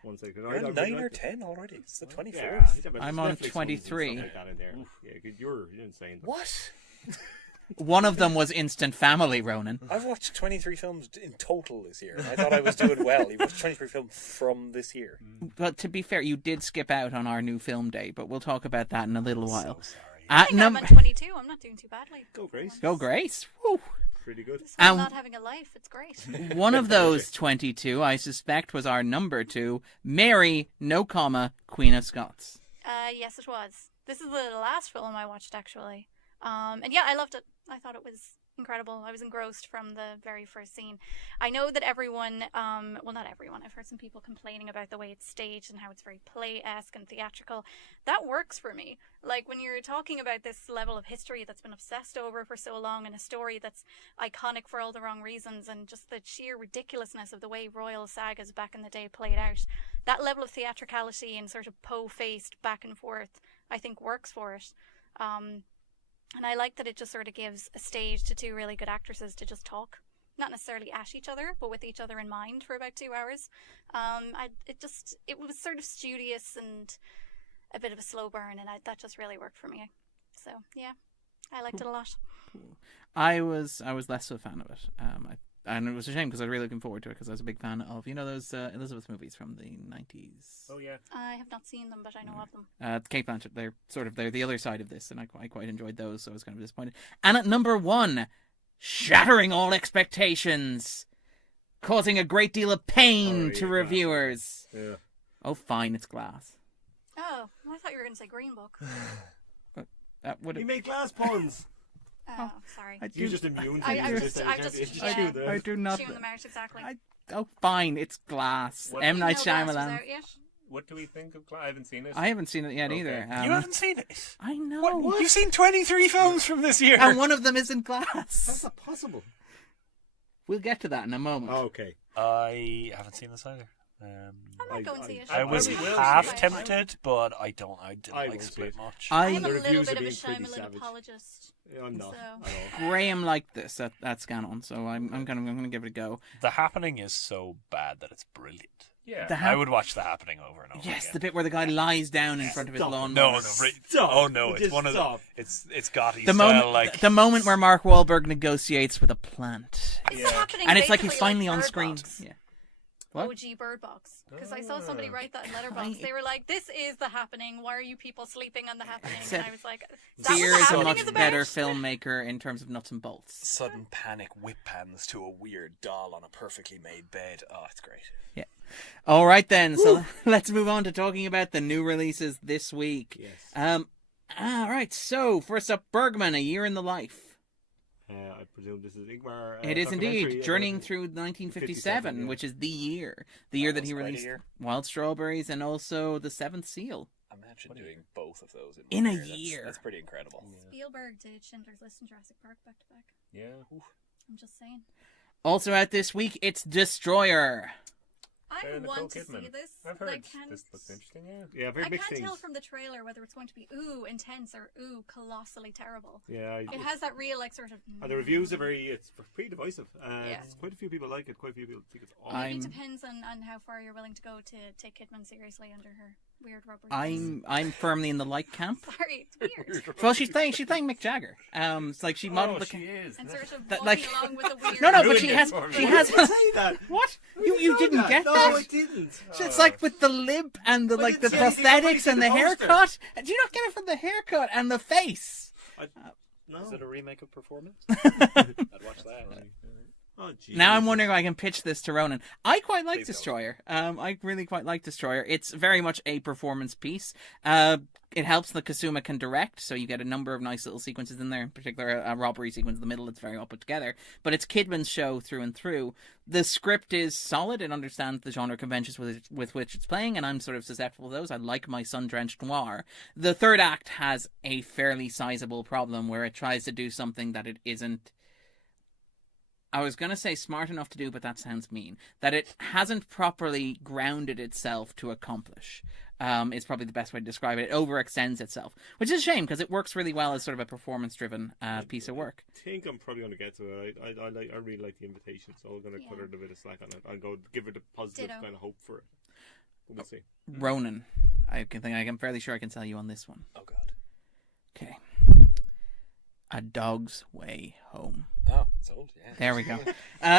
ones. Like, You're on 9 or 10 already. It's the 24th. Yeah, but I'm there's on Netflix 23. ones and stuff like that in there. Yeah, you're insane. What? One of them was Instant Family, Ronan. I've watched 23 films in total this year. I thought I was doing well. You watched 23 films from this year. But to be fair, you did skip out on our new film day, but we'll talk about that in a little while. So sorry. I At think I'm number at 22. I'm not doing too badly. Go Grace. Go Grace. Woo. Pretty good. This one's And- not having a life. It's great. One of those 22, I suspect, was our number 2, Mary, no comma, Queen of Scots. Yes, it was. This is the last film I watched actually. And yeah, I loved it. I thought it was incredible. I was engrossed from the very first scene. I know that everyone, well, not everyone, I've heard some people complaining about the way it's staged and how it's very play-esque and theatrical. That works for me. Like, when you're talking about this level of history that's been obsessed over for so long and a story that's iconic for all the wrong reasons and just the sheer ridiculousness of the way royal sagas back in the day played out, that level of theatricality and sort of po-faced back and forth, I think works for it. And I like that it just sort of gives a stage to 2 really good actresses to just talk. Not necessarily at each other, but with each other in mind for about 2 hours. It was sort of studious and a bit of a slow burn, and that just really worked for me. So, yeah, I liked it a lot. I was less of a fan of it. And it was a shame because I was really looking forward to it because I was a big fan of, those Elizabeth movies from the 90s. Oh yeah. I have not seen them, but I know of them. Kate Blanchett, they're the other side of this, and I quite enjoyed those, so I was kind of disappointed. And at number 1, shattering all expectations, causing a great deal of pain to reviewers. Yeah. Oh, fine, it's Glass. Oh, I thought you were going to say Green Book. That would You have. make glass puns. Oh, sorry. You're just immune to I it. just I do not. tune them out, exactly. Oh, fine, it's Glass. What- M. You Night know Glass was Shyamalan. out yet? What do we think of Glass? I haven't seen it. I haven't seen it yet Okay. either. You haven't seen it? I know. What? You've seen 23 films from this year. And one of them isn't That's Glass. not possible. We'll get to that in a moment. Oh, okay. I haven't seen this either. I'm not going to see it. I was probably will half see it. tempted, but I didn't I like won't see Split it. much. I I am a The little reviews bit are of a being pretty Shyamalan savage. apologist. I'm not. So. Graham liked this at Scannain, so I'm gonna give it a go. The Happening is so bad that it's brilliant. Yeah. The I would watch The Happening over and over Yes, again. the bit where the guy lies down in front of his Stop. lawn. No, Stop. oh no, it's Just one of the stop. it's Gotti The style moment, like the moment where Mark Wahlberg negotiates with a plant, Is the Happening and it's like he's basically finally on Bird screen. Box? Yeah. What? OG Bird Box. Because I saw somebody write that in Letterboxd. They were like, "This is The Happening. Why are you people sleeping on The Happening?" And I was like, "Is that Beer what is The a Happening much is about?" better filmmaker in terms of nuts and bolts. sudden panic whip pans to a weird doll on a perfectly made bed. Oh, it's great. Yeah. All right then. So let's move on to talking about the new releases this week. Yes. All right. So first up, Bergman: A Year in the Life. I presume this is Ingmar. It is documentary indeed about- Journeying Through 1957, 57, yeah. which is the year that he Almost quite a released year. Wild Strawberries and also The Seventh Seal. Imagine doing both of those In one a year. year. That's pretty incredible. Spielberg did Schindler's List and Jurassic Park back to back. Yeah. I'm just saying. Also out this week, it's Destroyer. I Nicole want to Kidman. see this. I've but heard I can't. this looks interesting. Yeah. Yeah, very I mixed can't things. tell from the trailer whether it's going to be intense or colossally terrible. Yeah. It has that real like sort of. And the reviews are it's pretty divisive. Yeah. Quite a few people like it. Quite a few people think it's awful. Maybe I'm- it depends on how far you're willing to go to take Kidman seriously under her weird rubber. I'm firmly in the like camp. Sorry, it's weird. Well, she's playing Mick Jagger. It's like she modeled Oh, the. she is. And sort of That, walking like- along with the weird. No, but Ruined she it has for me. she has. say that. What? You know didn't get No, that? I didn't. It's like with the lip and the I like the didn't see anything. I've only prosthetics seen and the the poster. haircut. Do you not get it from the haircut and the face? No. Is it a remake of Performance? I'd watch that. Oh, geez. Now I'm wondering if I can pitch this to Ronan. I quite like Please don't. Destroyer. I really quite like Destroyer. It's very much a performance piece. It helps that Kasuma can direct, so you get a number of nice little sequences in there. In particular, a robbery sequence in the middle. It's very well put together. But it's Kidman's show through and through. The script is solid. It understands the genre conventions with which it's playing, and I'm sort of susceptible to those. I like my sun-drenched noir. The third act has a fairly sizable problem where it tries to do something that it isn't. I was going to say smart enough to do, but that sounds mean. That it hasn't properly grounded itself to accomplish. Is probably the best way to describe it. It overextends itself, which is a shame because it works really well as sort of a performance-driven piece of work. I think I'm probably going to get to it. I really like the invitation, so I'm going to cut her a bit of slack on it. I'll go give her the positive Ditto. kind of hope for it. We'll see. Ronan, I'm fairly sure I can sell you on this one. Oh God. Okay. A Dog's Way Home. Oh, it's old. Yeah. There we go.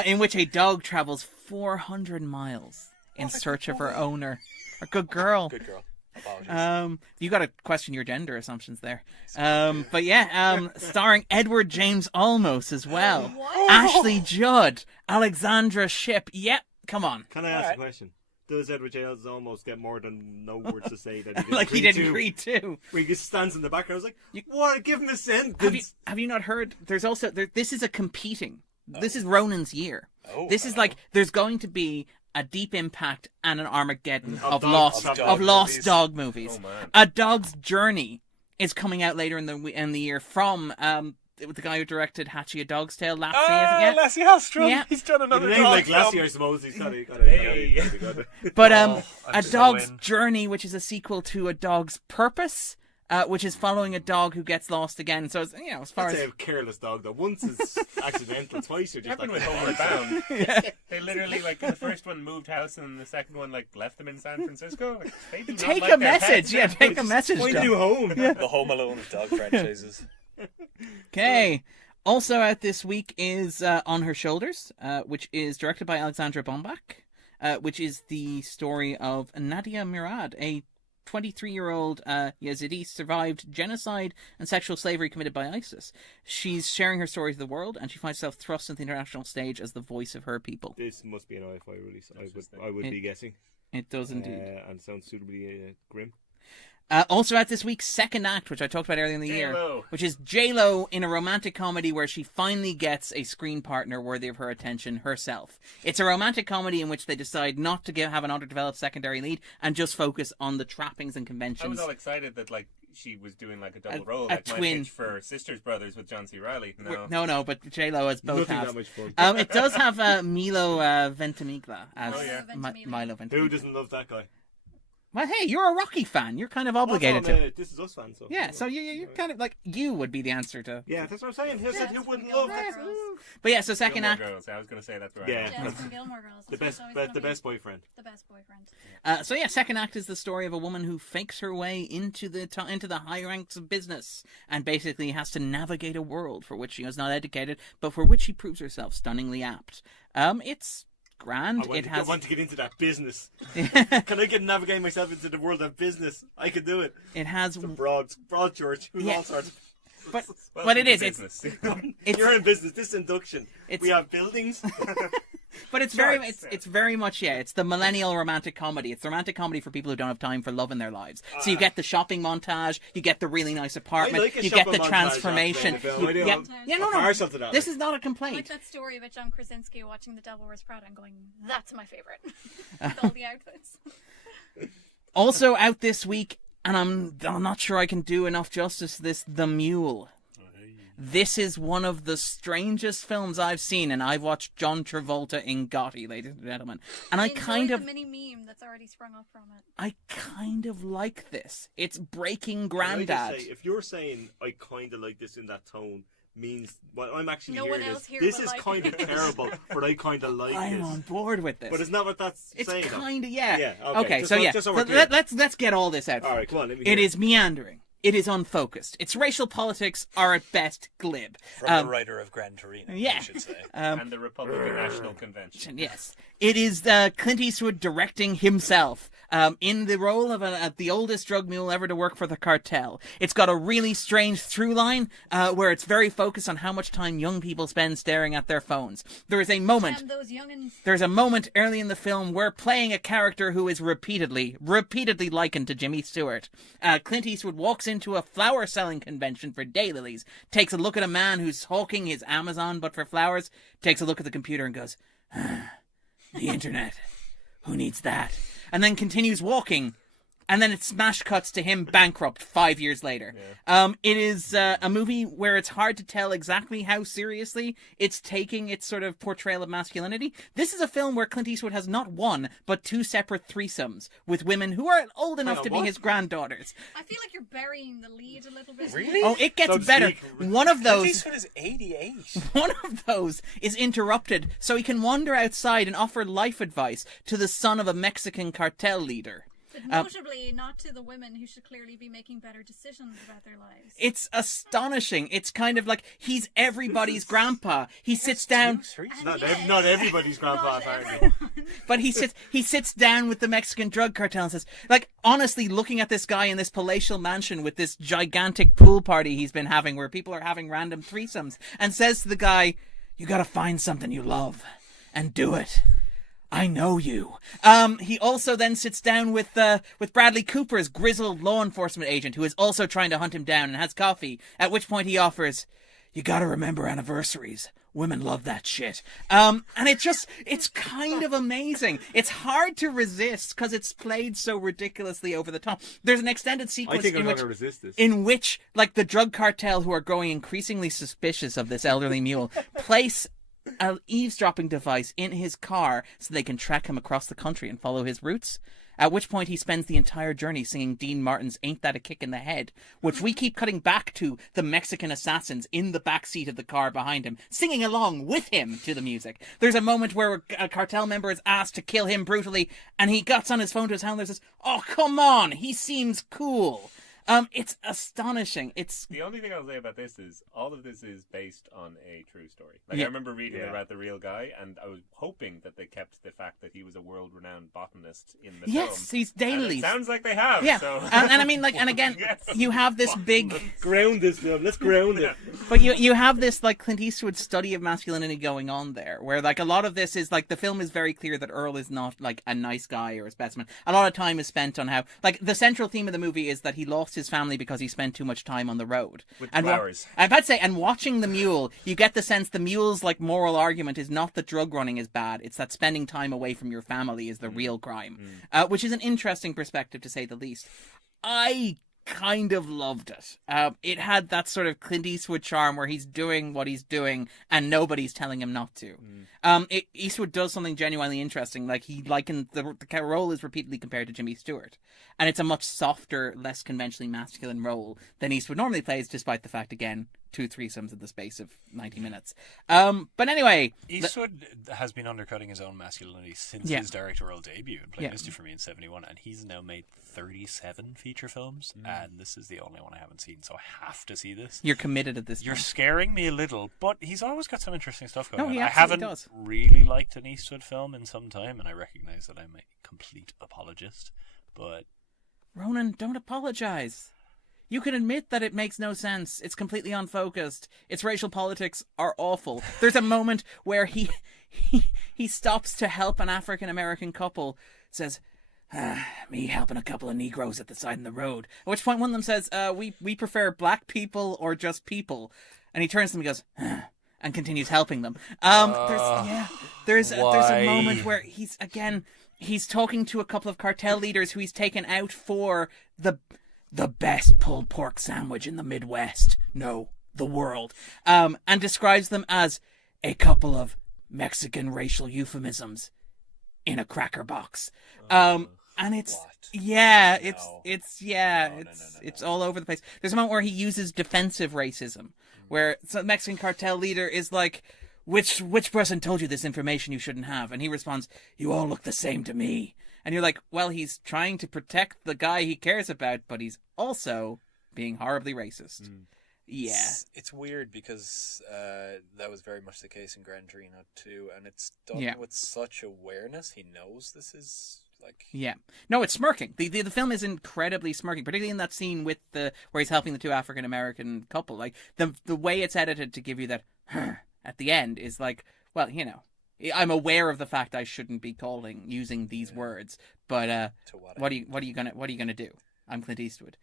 In which a dog travels 400 miles in search of her owner. A good girl. Good girl. Apologies. You got to question your gender assumptions there. But yeah, starring Edward James Olmos as well. What? Ashley Judd, Alexandra Shipp. Yep, come on. Can I ask Alright. a question? Does Edward James almost get more than no words to say that he didn't Like he agree didn't to? agree to. Where he just stands in the background. I was like, what? Give him a sentence. Have you not heard? There's also this is a competing. This is Ronan's year. Oh, This is like there's going to be a Deep Impact and an Armageddon of dogs- lost of lost movies. dog movies. Oh, man. A Dog's Journey is coming out later in the year from the guy who directed Hatchie, A Dog's Tale. Lassie, yeah. Lassie Hallstrom. Yeah. He's done With another a name dog like Lassie, film. I suppose he's got it. But I'm A so Dog's in. Journey, which is a sequel to A Dog's Purpose, which is following a dog who gets lost again. So it's, as far That's as a careless dog, though. Once it's accidental, twice you're It just happened like, with Homeward Bound. They literally, like, in the first one moved house, and the second one, like, left them in San Francisco. Like, they do not take like a their message. pets. Yeah, take a message. find a John. new home. The Home Alone of dog franchises. Okay. Also out this week is On Her Shoulders, which is directed by Alexandra Bombach, which is the story of Nadia Murad, a 23-year-old Yazidi survived genocide and sexual slavery committed by ISIS. She's sharing her story to the world, and she finds herself thrust into the international stage as the voice of her people. This must be an IFI release. I would be guessing. It does indeed. And sounds suitably grim. Also out this week's second act, which I talked about earlier in the year, J-Lo. which is J-Lo in a romantic comedy where she finally gets a screen partner worthy of her attention herself. It's a romantic comedy in which they decide not to have an underdeveloped secondary lead and just focus on the trappings and I conventions. was all excited that, like, she was doing, like, a double A- role, a like my twin. pitch for Sisters Brothers with John C. Reilly. No. No, but J-Lo has both Nothing halves. that much fun. It does have Milo Ventimiglia as Oh, yeah. Milo Who Ventimiglia. doesn't love that guy? Well, hey, you're a Rocky fan. You're kind of obligated Also, I'm to. a This Is Us fan, so. Yeah, so you're kind of like, you would be the answer to. Yeah, that's what I'm saying. Who said who wouldn't Gilmore love that? Girls. But yeah, so second Gilmore act. Girls. I was going to say that's where Yeah. I am. Yeah, it's from Gilmore Girls. The That's best, always gonna the be best boyfriend. The best boyfriend. So yeah, second act is the story of a woman who fakes her way into the high ranks of business and basically has to navigate a world for which she is not educated, but for which she proves herself stunningly apt. It's grand. I want to get into that business. It Can I navigate myself into the world of business? I could do it. has, It's a broad church. Who's Yeah. all sorts. but Welcome it to is. business. You're in business. This induction. It's- We have buildings. But it's Sure, it's very much, yeah, it's the millennial romantic comedy. It's the romantic comedy for people who don't have time for love in their lives. So you get the shopping montage, you get the really nice apartment, like a you get the shopping montage transformation. after the film. I do. Yeah, no, Partial to that, this like. is not a Like complaint. that story about John Krasinski watching The Devil Wears Prada and going, that's my favourite. With all the outfits. Also out this week, and I'm not sure I can do enough justice to this, The Mule. This is one of the strangest films I've seen, and I've watched John Travolta in Gotti, ladies and gentlemen. And I enjoyed kind of the mini meme that's already sprung up from it. I kind of like this. It's breaking Can I just Grandad. say, if you're saying I kind of like this in that tone, means what I'm actually No hearing one else is here this will is like kind of it. terrible, but I kind of like I'm this. on board with this. But it's not what that's It's saying. though. kind of, yeah. Yeah, okay, Okay, just so so- yeah. just so So we're clear. let's get all this out. All right, come on. Let me It hear is meandering. it is unfocused. Its racial politics are at best glib. From the writer of Gran Torino, yeah. I should say. And the Republican National Convention. Yes. It is Clint Eastwood directing himself in the role of the oldest drug mule ever to work for the cartel. It's got a really strange through line where it's very focused on how much time young people spend staring at their phones. There is a moment... And those youngins. There's a moment early in the film where playing a character who is repeatedly likened to Jimmy Stewart. Clint Eastwood walks into a flower selling convention for daylilies, takes a look at a man who's hawking his Amazon but for flowers, takes a look at the computer and goes, the internet, who needs that? And then continues walking. And then it smash cuts to him bankrupt 5 years later. Yeah. It is a movie where it's hard to tell exactly how seriously it's taking its sort of portrayal of masculinity. This is a film where Clint Eastwood has not one, but two separate threesomes with women who are old enough to be his granddaughters. I feel like you're burying the lead a little bit. Really? Oh, it gets better. One of Clint those... Eastwood is 88. One of those is interrupted so he can wander outside and offer life advice to the son of a Mexican cartel leader. But notably, not to the women who should clearly be making better decisions about their lives. It's astonishing. It's kind of like he's everybody's grandpa. He sits down, Not everybody's grandpa, Not apparently. everyone. but he sits down with the Mexican drug cartel and says, like, honestly, looking at this guy in this palatial mansion with this gigantic pool party he's been having where people are having random threesomes, and says to the guy, you gotta find something you love and do it. I know you. He also then sits down with Bradley Cooper's grizzled law enforcement agent who is also trying to hunt him down and has coffee, at which point he offers, you gotta remember anniversaries. Women love that shit. And it's kind of amazing. It's hard to resist because it's played so ridiculously over the top. There's an extended sequence I think I'm going to resist this. in which, like, the drug cartel, who are growing increasingly suspicious of this elderly mule, place an eavesdropping device in his car so they can track him across the country and follow his routes. At which point he spends the entire journey singing Dean Martin's Ain't That a Kick in the Head, which we keep cutting back to the Mexican assassins in the back seat of the car behind him, singing along with him to the music. There's a moment where a cartel member is asked to kill him brutally, and he gets on his phone to his handler and says, oh, come on, he seems cool. It's astonishing. It's The only thing I'll say about this is all of this is based on a true story. Like, I remember reading about the real guy, and I was hoping that they kept the fact that he was a world-renowned botanist in the film. Yes, he's daily. Sounds like they have. Yeah, So. and I mean, like, and again, Yes. you have this big... Ground this film. Let's ground it. But you have this, like, Clint Eastwood study of masculinity going on there, where, like, a lot of this is, like, the film is very clear that Earl is not, like, a nice guy or a specimen. A lot of time is spent on how, like, the central theme of the movie is that he lost his family because he spent too much time on the road. With and flowers. I'm about to say, and watching the mule, you get the sense the mule's, like, moral argument is not that drug running is bad, it's that spending time away from your family is the real crime. Which is an interesting perspective, to say the least. I kind of loved it. It had that sort of Clint Eastwood charm where he's doing what he's doing and nobody's telling him not to. Eastwood does something genuinely interesting. Like, he likened the role is repeatedly compared to Jimmy Stewart, and it's a much softer, less conventionally masculine role than Eastwood normally plays, despite the fact, again, 2 threesomes in the space of 90 minutes. But anyway, Eastwood has been undercutting his own masculinity since his directorial debut in Plain History for Me in 1971, and he's now made 37 feature films, and this is the only one I haven't seen, so I have to see this. You're committed at this You're point. scaring me a little, but he's always got some interesting stuff going on. He I absolutely haven't does. really liked an Eastwood film in some time, and I recognise that I'm a complete apologist, but... Ronan, don't apologize. You can admit that it makes no sense. It's completely unfocused. Its racial politics are awful. There's a moment where he stops to help an African-American couple, says, me helping a couple of Negroes at the side of the road. At which point one of them says, we prefer black people or just people. And he turns to them and goes, and continues helping them. There's a moment where he's talking to a couple of cartel leaders who he's taken out for the best pulled pork sandwich in the Midwest. No, the world. And describes them as a couple of Mexican racial euphemisms in a cracker box. And it's it's all over the place. There's a moment where he uses defensive racism, where some Mexican cartel leader is like, which person told you this information you shouldn't have? And he responds, you all look the same to me. And you're like, well, he's trying to protect the guy he cares about, but he's also being horribly racist. Yeah. It's weird because that was very much the case in Gran Torino too, and it's done Yeah. with such awareness. He knows this is like. Yeah. No, it's smirking. The film is incredibly smirking, particularly in that scene with where he's helping the two African American couple. Like the way it's edited to give you that at the end is like, well, you know, I'm aware of the fact I shouldn't be using these words, but what are you gonna do? I'm Clint Eastwood,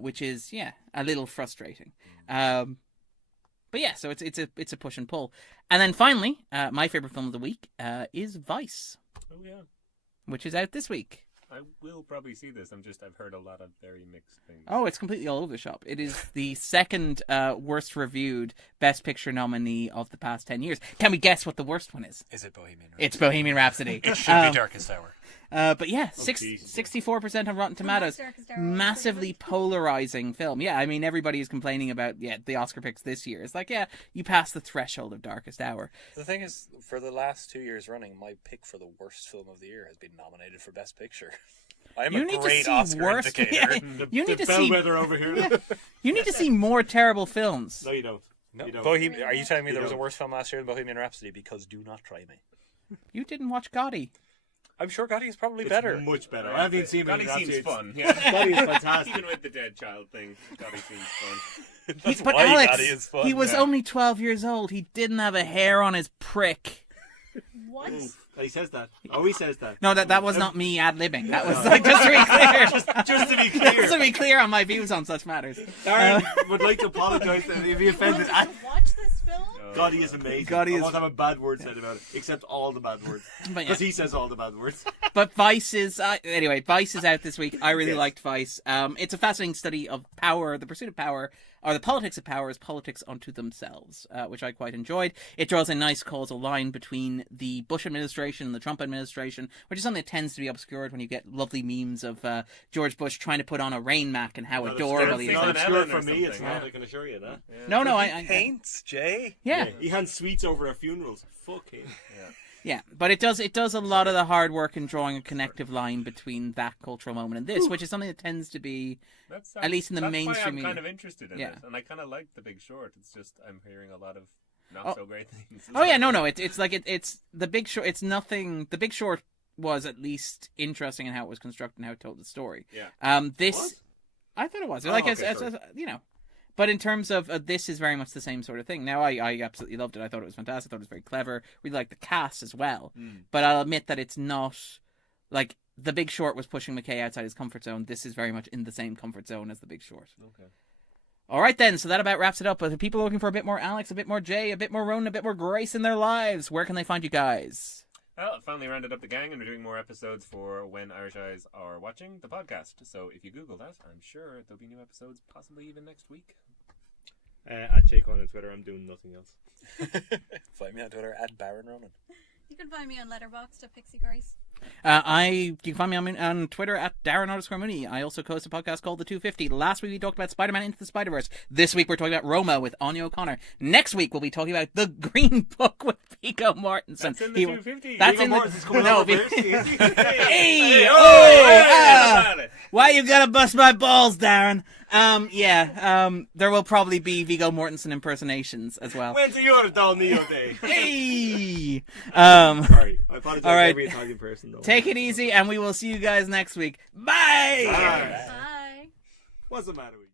which is a little frustrating. But yeah, so it's a push and pull. And then finally, my favorite film of the week is Vice. Oh yeah. Which is out this week. I will probably see this. I've heard a lot of very mixed things. Oh, it's completely all over the shop. It is the second worst reviewed Best Picture nominee of the past 10 years. Can we guess what the worst one is? Is it Bohemian Rhapsody? It's Bohemian Rhapsody. It should be Darkest Hour. But yeah, 64% on Rotten Tomatoes. Massively polarizing film. Yeah, I mean, everybody is complaining about the Oscar picks this year. It's like, you passed the threshold of Darkest Hour. The thing is, for the last 2 years running, my pick for the worst film of the year has been nominated for Best Picture. I'm You a need to great see Oscar worse- indicator. Yeah. You need the to see- bellwether over here. You need to see more terrible films. No, you don't. No, You don't. Are you telling me You there was a don't. worse film last year than Bohemian Rhapsody? Because do not try me. You didn't watch Gotti. I'm sure Gotti is probably It's better. much better. I haven't seen Gotti Bohemian seems Rhapsody. fun. Yeah. Gotti is fantastic. Even with the dead child thing, Gotti seems fun. That's But why Alex, Gotti is fun. he was Yeah. only 12 years old. He didn't have a hair on his prick. What? He says that. Oh, he says that. No, that was not me ad-libbing. That was like, just to be clear. Just to be Just clear, to be clear on my views on such matters. Darren would like to apologise if he offended. Watch this film? Gotti is amazing. Gotti I is- won't have a bad word said about it, except all the bad words. But yeah. Because he says all the bad words. But Vice is anyway. Vice is out this week. I really Yes. liked Vice. It's a fascinating study of power, the pursuit of power, or the politics of power as politics unto themselves, which I quite enjoyed. It draws a nice causal line between the Bush administration and the Trump administration, which is something that tends to be obscured when you get lovely memes of George Bush trying to put on a rain mac and how adorable he is. It's not Ellen obscure or for me. It's something, not. yeah. I can assure you that. No, He I paints, Jay. yeah. He hands sweets over at funerals. Fuck him. Yeah, but it does a lot of the hard work in drawing a connective line between that cultural moment and this, which is something that tends to be at least in the mainstream That's why I'm media. kind of interested in Yeah. it, and I kind of like The Big Short. It's just I'm hearing a lot of not so great things. Oh yeah, no, it's like it's The Big Short. It's nothing. The Big Short was at least interesting in how it was constructed and how it told the story. Yeah. This What? I thought it was Oh, like okay, as sorry. you know. But in terms of this is very much the same sort of thing. Now, I absolutely loved it. I thought it was fantastic. I thought it was very clever. Really liked the cast as well. But I'll admit that it's not like The Big Short was pushing McKay outside his comfort zone. This is very much in the same comfort zone as The Big Short. Okay. All right, then. So that about wraps it up. But if people are looking for a bit more Alex, a bit more Jay, a bit more Ronan, a bit more Grace in their lives, where can they find you guys? Well, I finally rounded up the gang, and we're doing more episodes for When Irish Eyes Are Watching, the podcast. So if you Google that, I'm sure there'll be new episodes, possibly even next week. At Jake on Twitter, I'm doing nothing else. Find me on Twitter at Baron Ronan. You can find me on Letterboxd at Pixie Grace. You can find me on Twitter at Darren_Mooney. I also host a podcast called The 250. Last week we talked about Spider-Man Into the Spider-Verse. This week we're talking about Roma with Anya O'Connor. Next week we'll be talking about The Green Book with Viggo Mortensen. That's in the 250. That's Viggo in the... Mortensen's coming No, over Vig- first. Hey! Hey, Why you gotta bust my balls, Darren? There will probably be Viggo Mortensen impersonations as well. When's your Dal Mio day? Hey! Sorry, I apologize All right. to every Italian person though. Take it easy, and we will see you guys next week. Bye! Bye. Bye. What's the matter with you?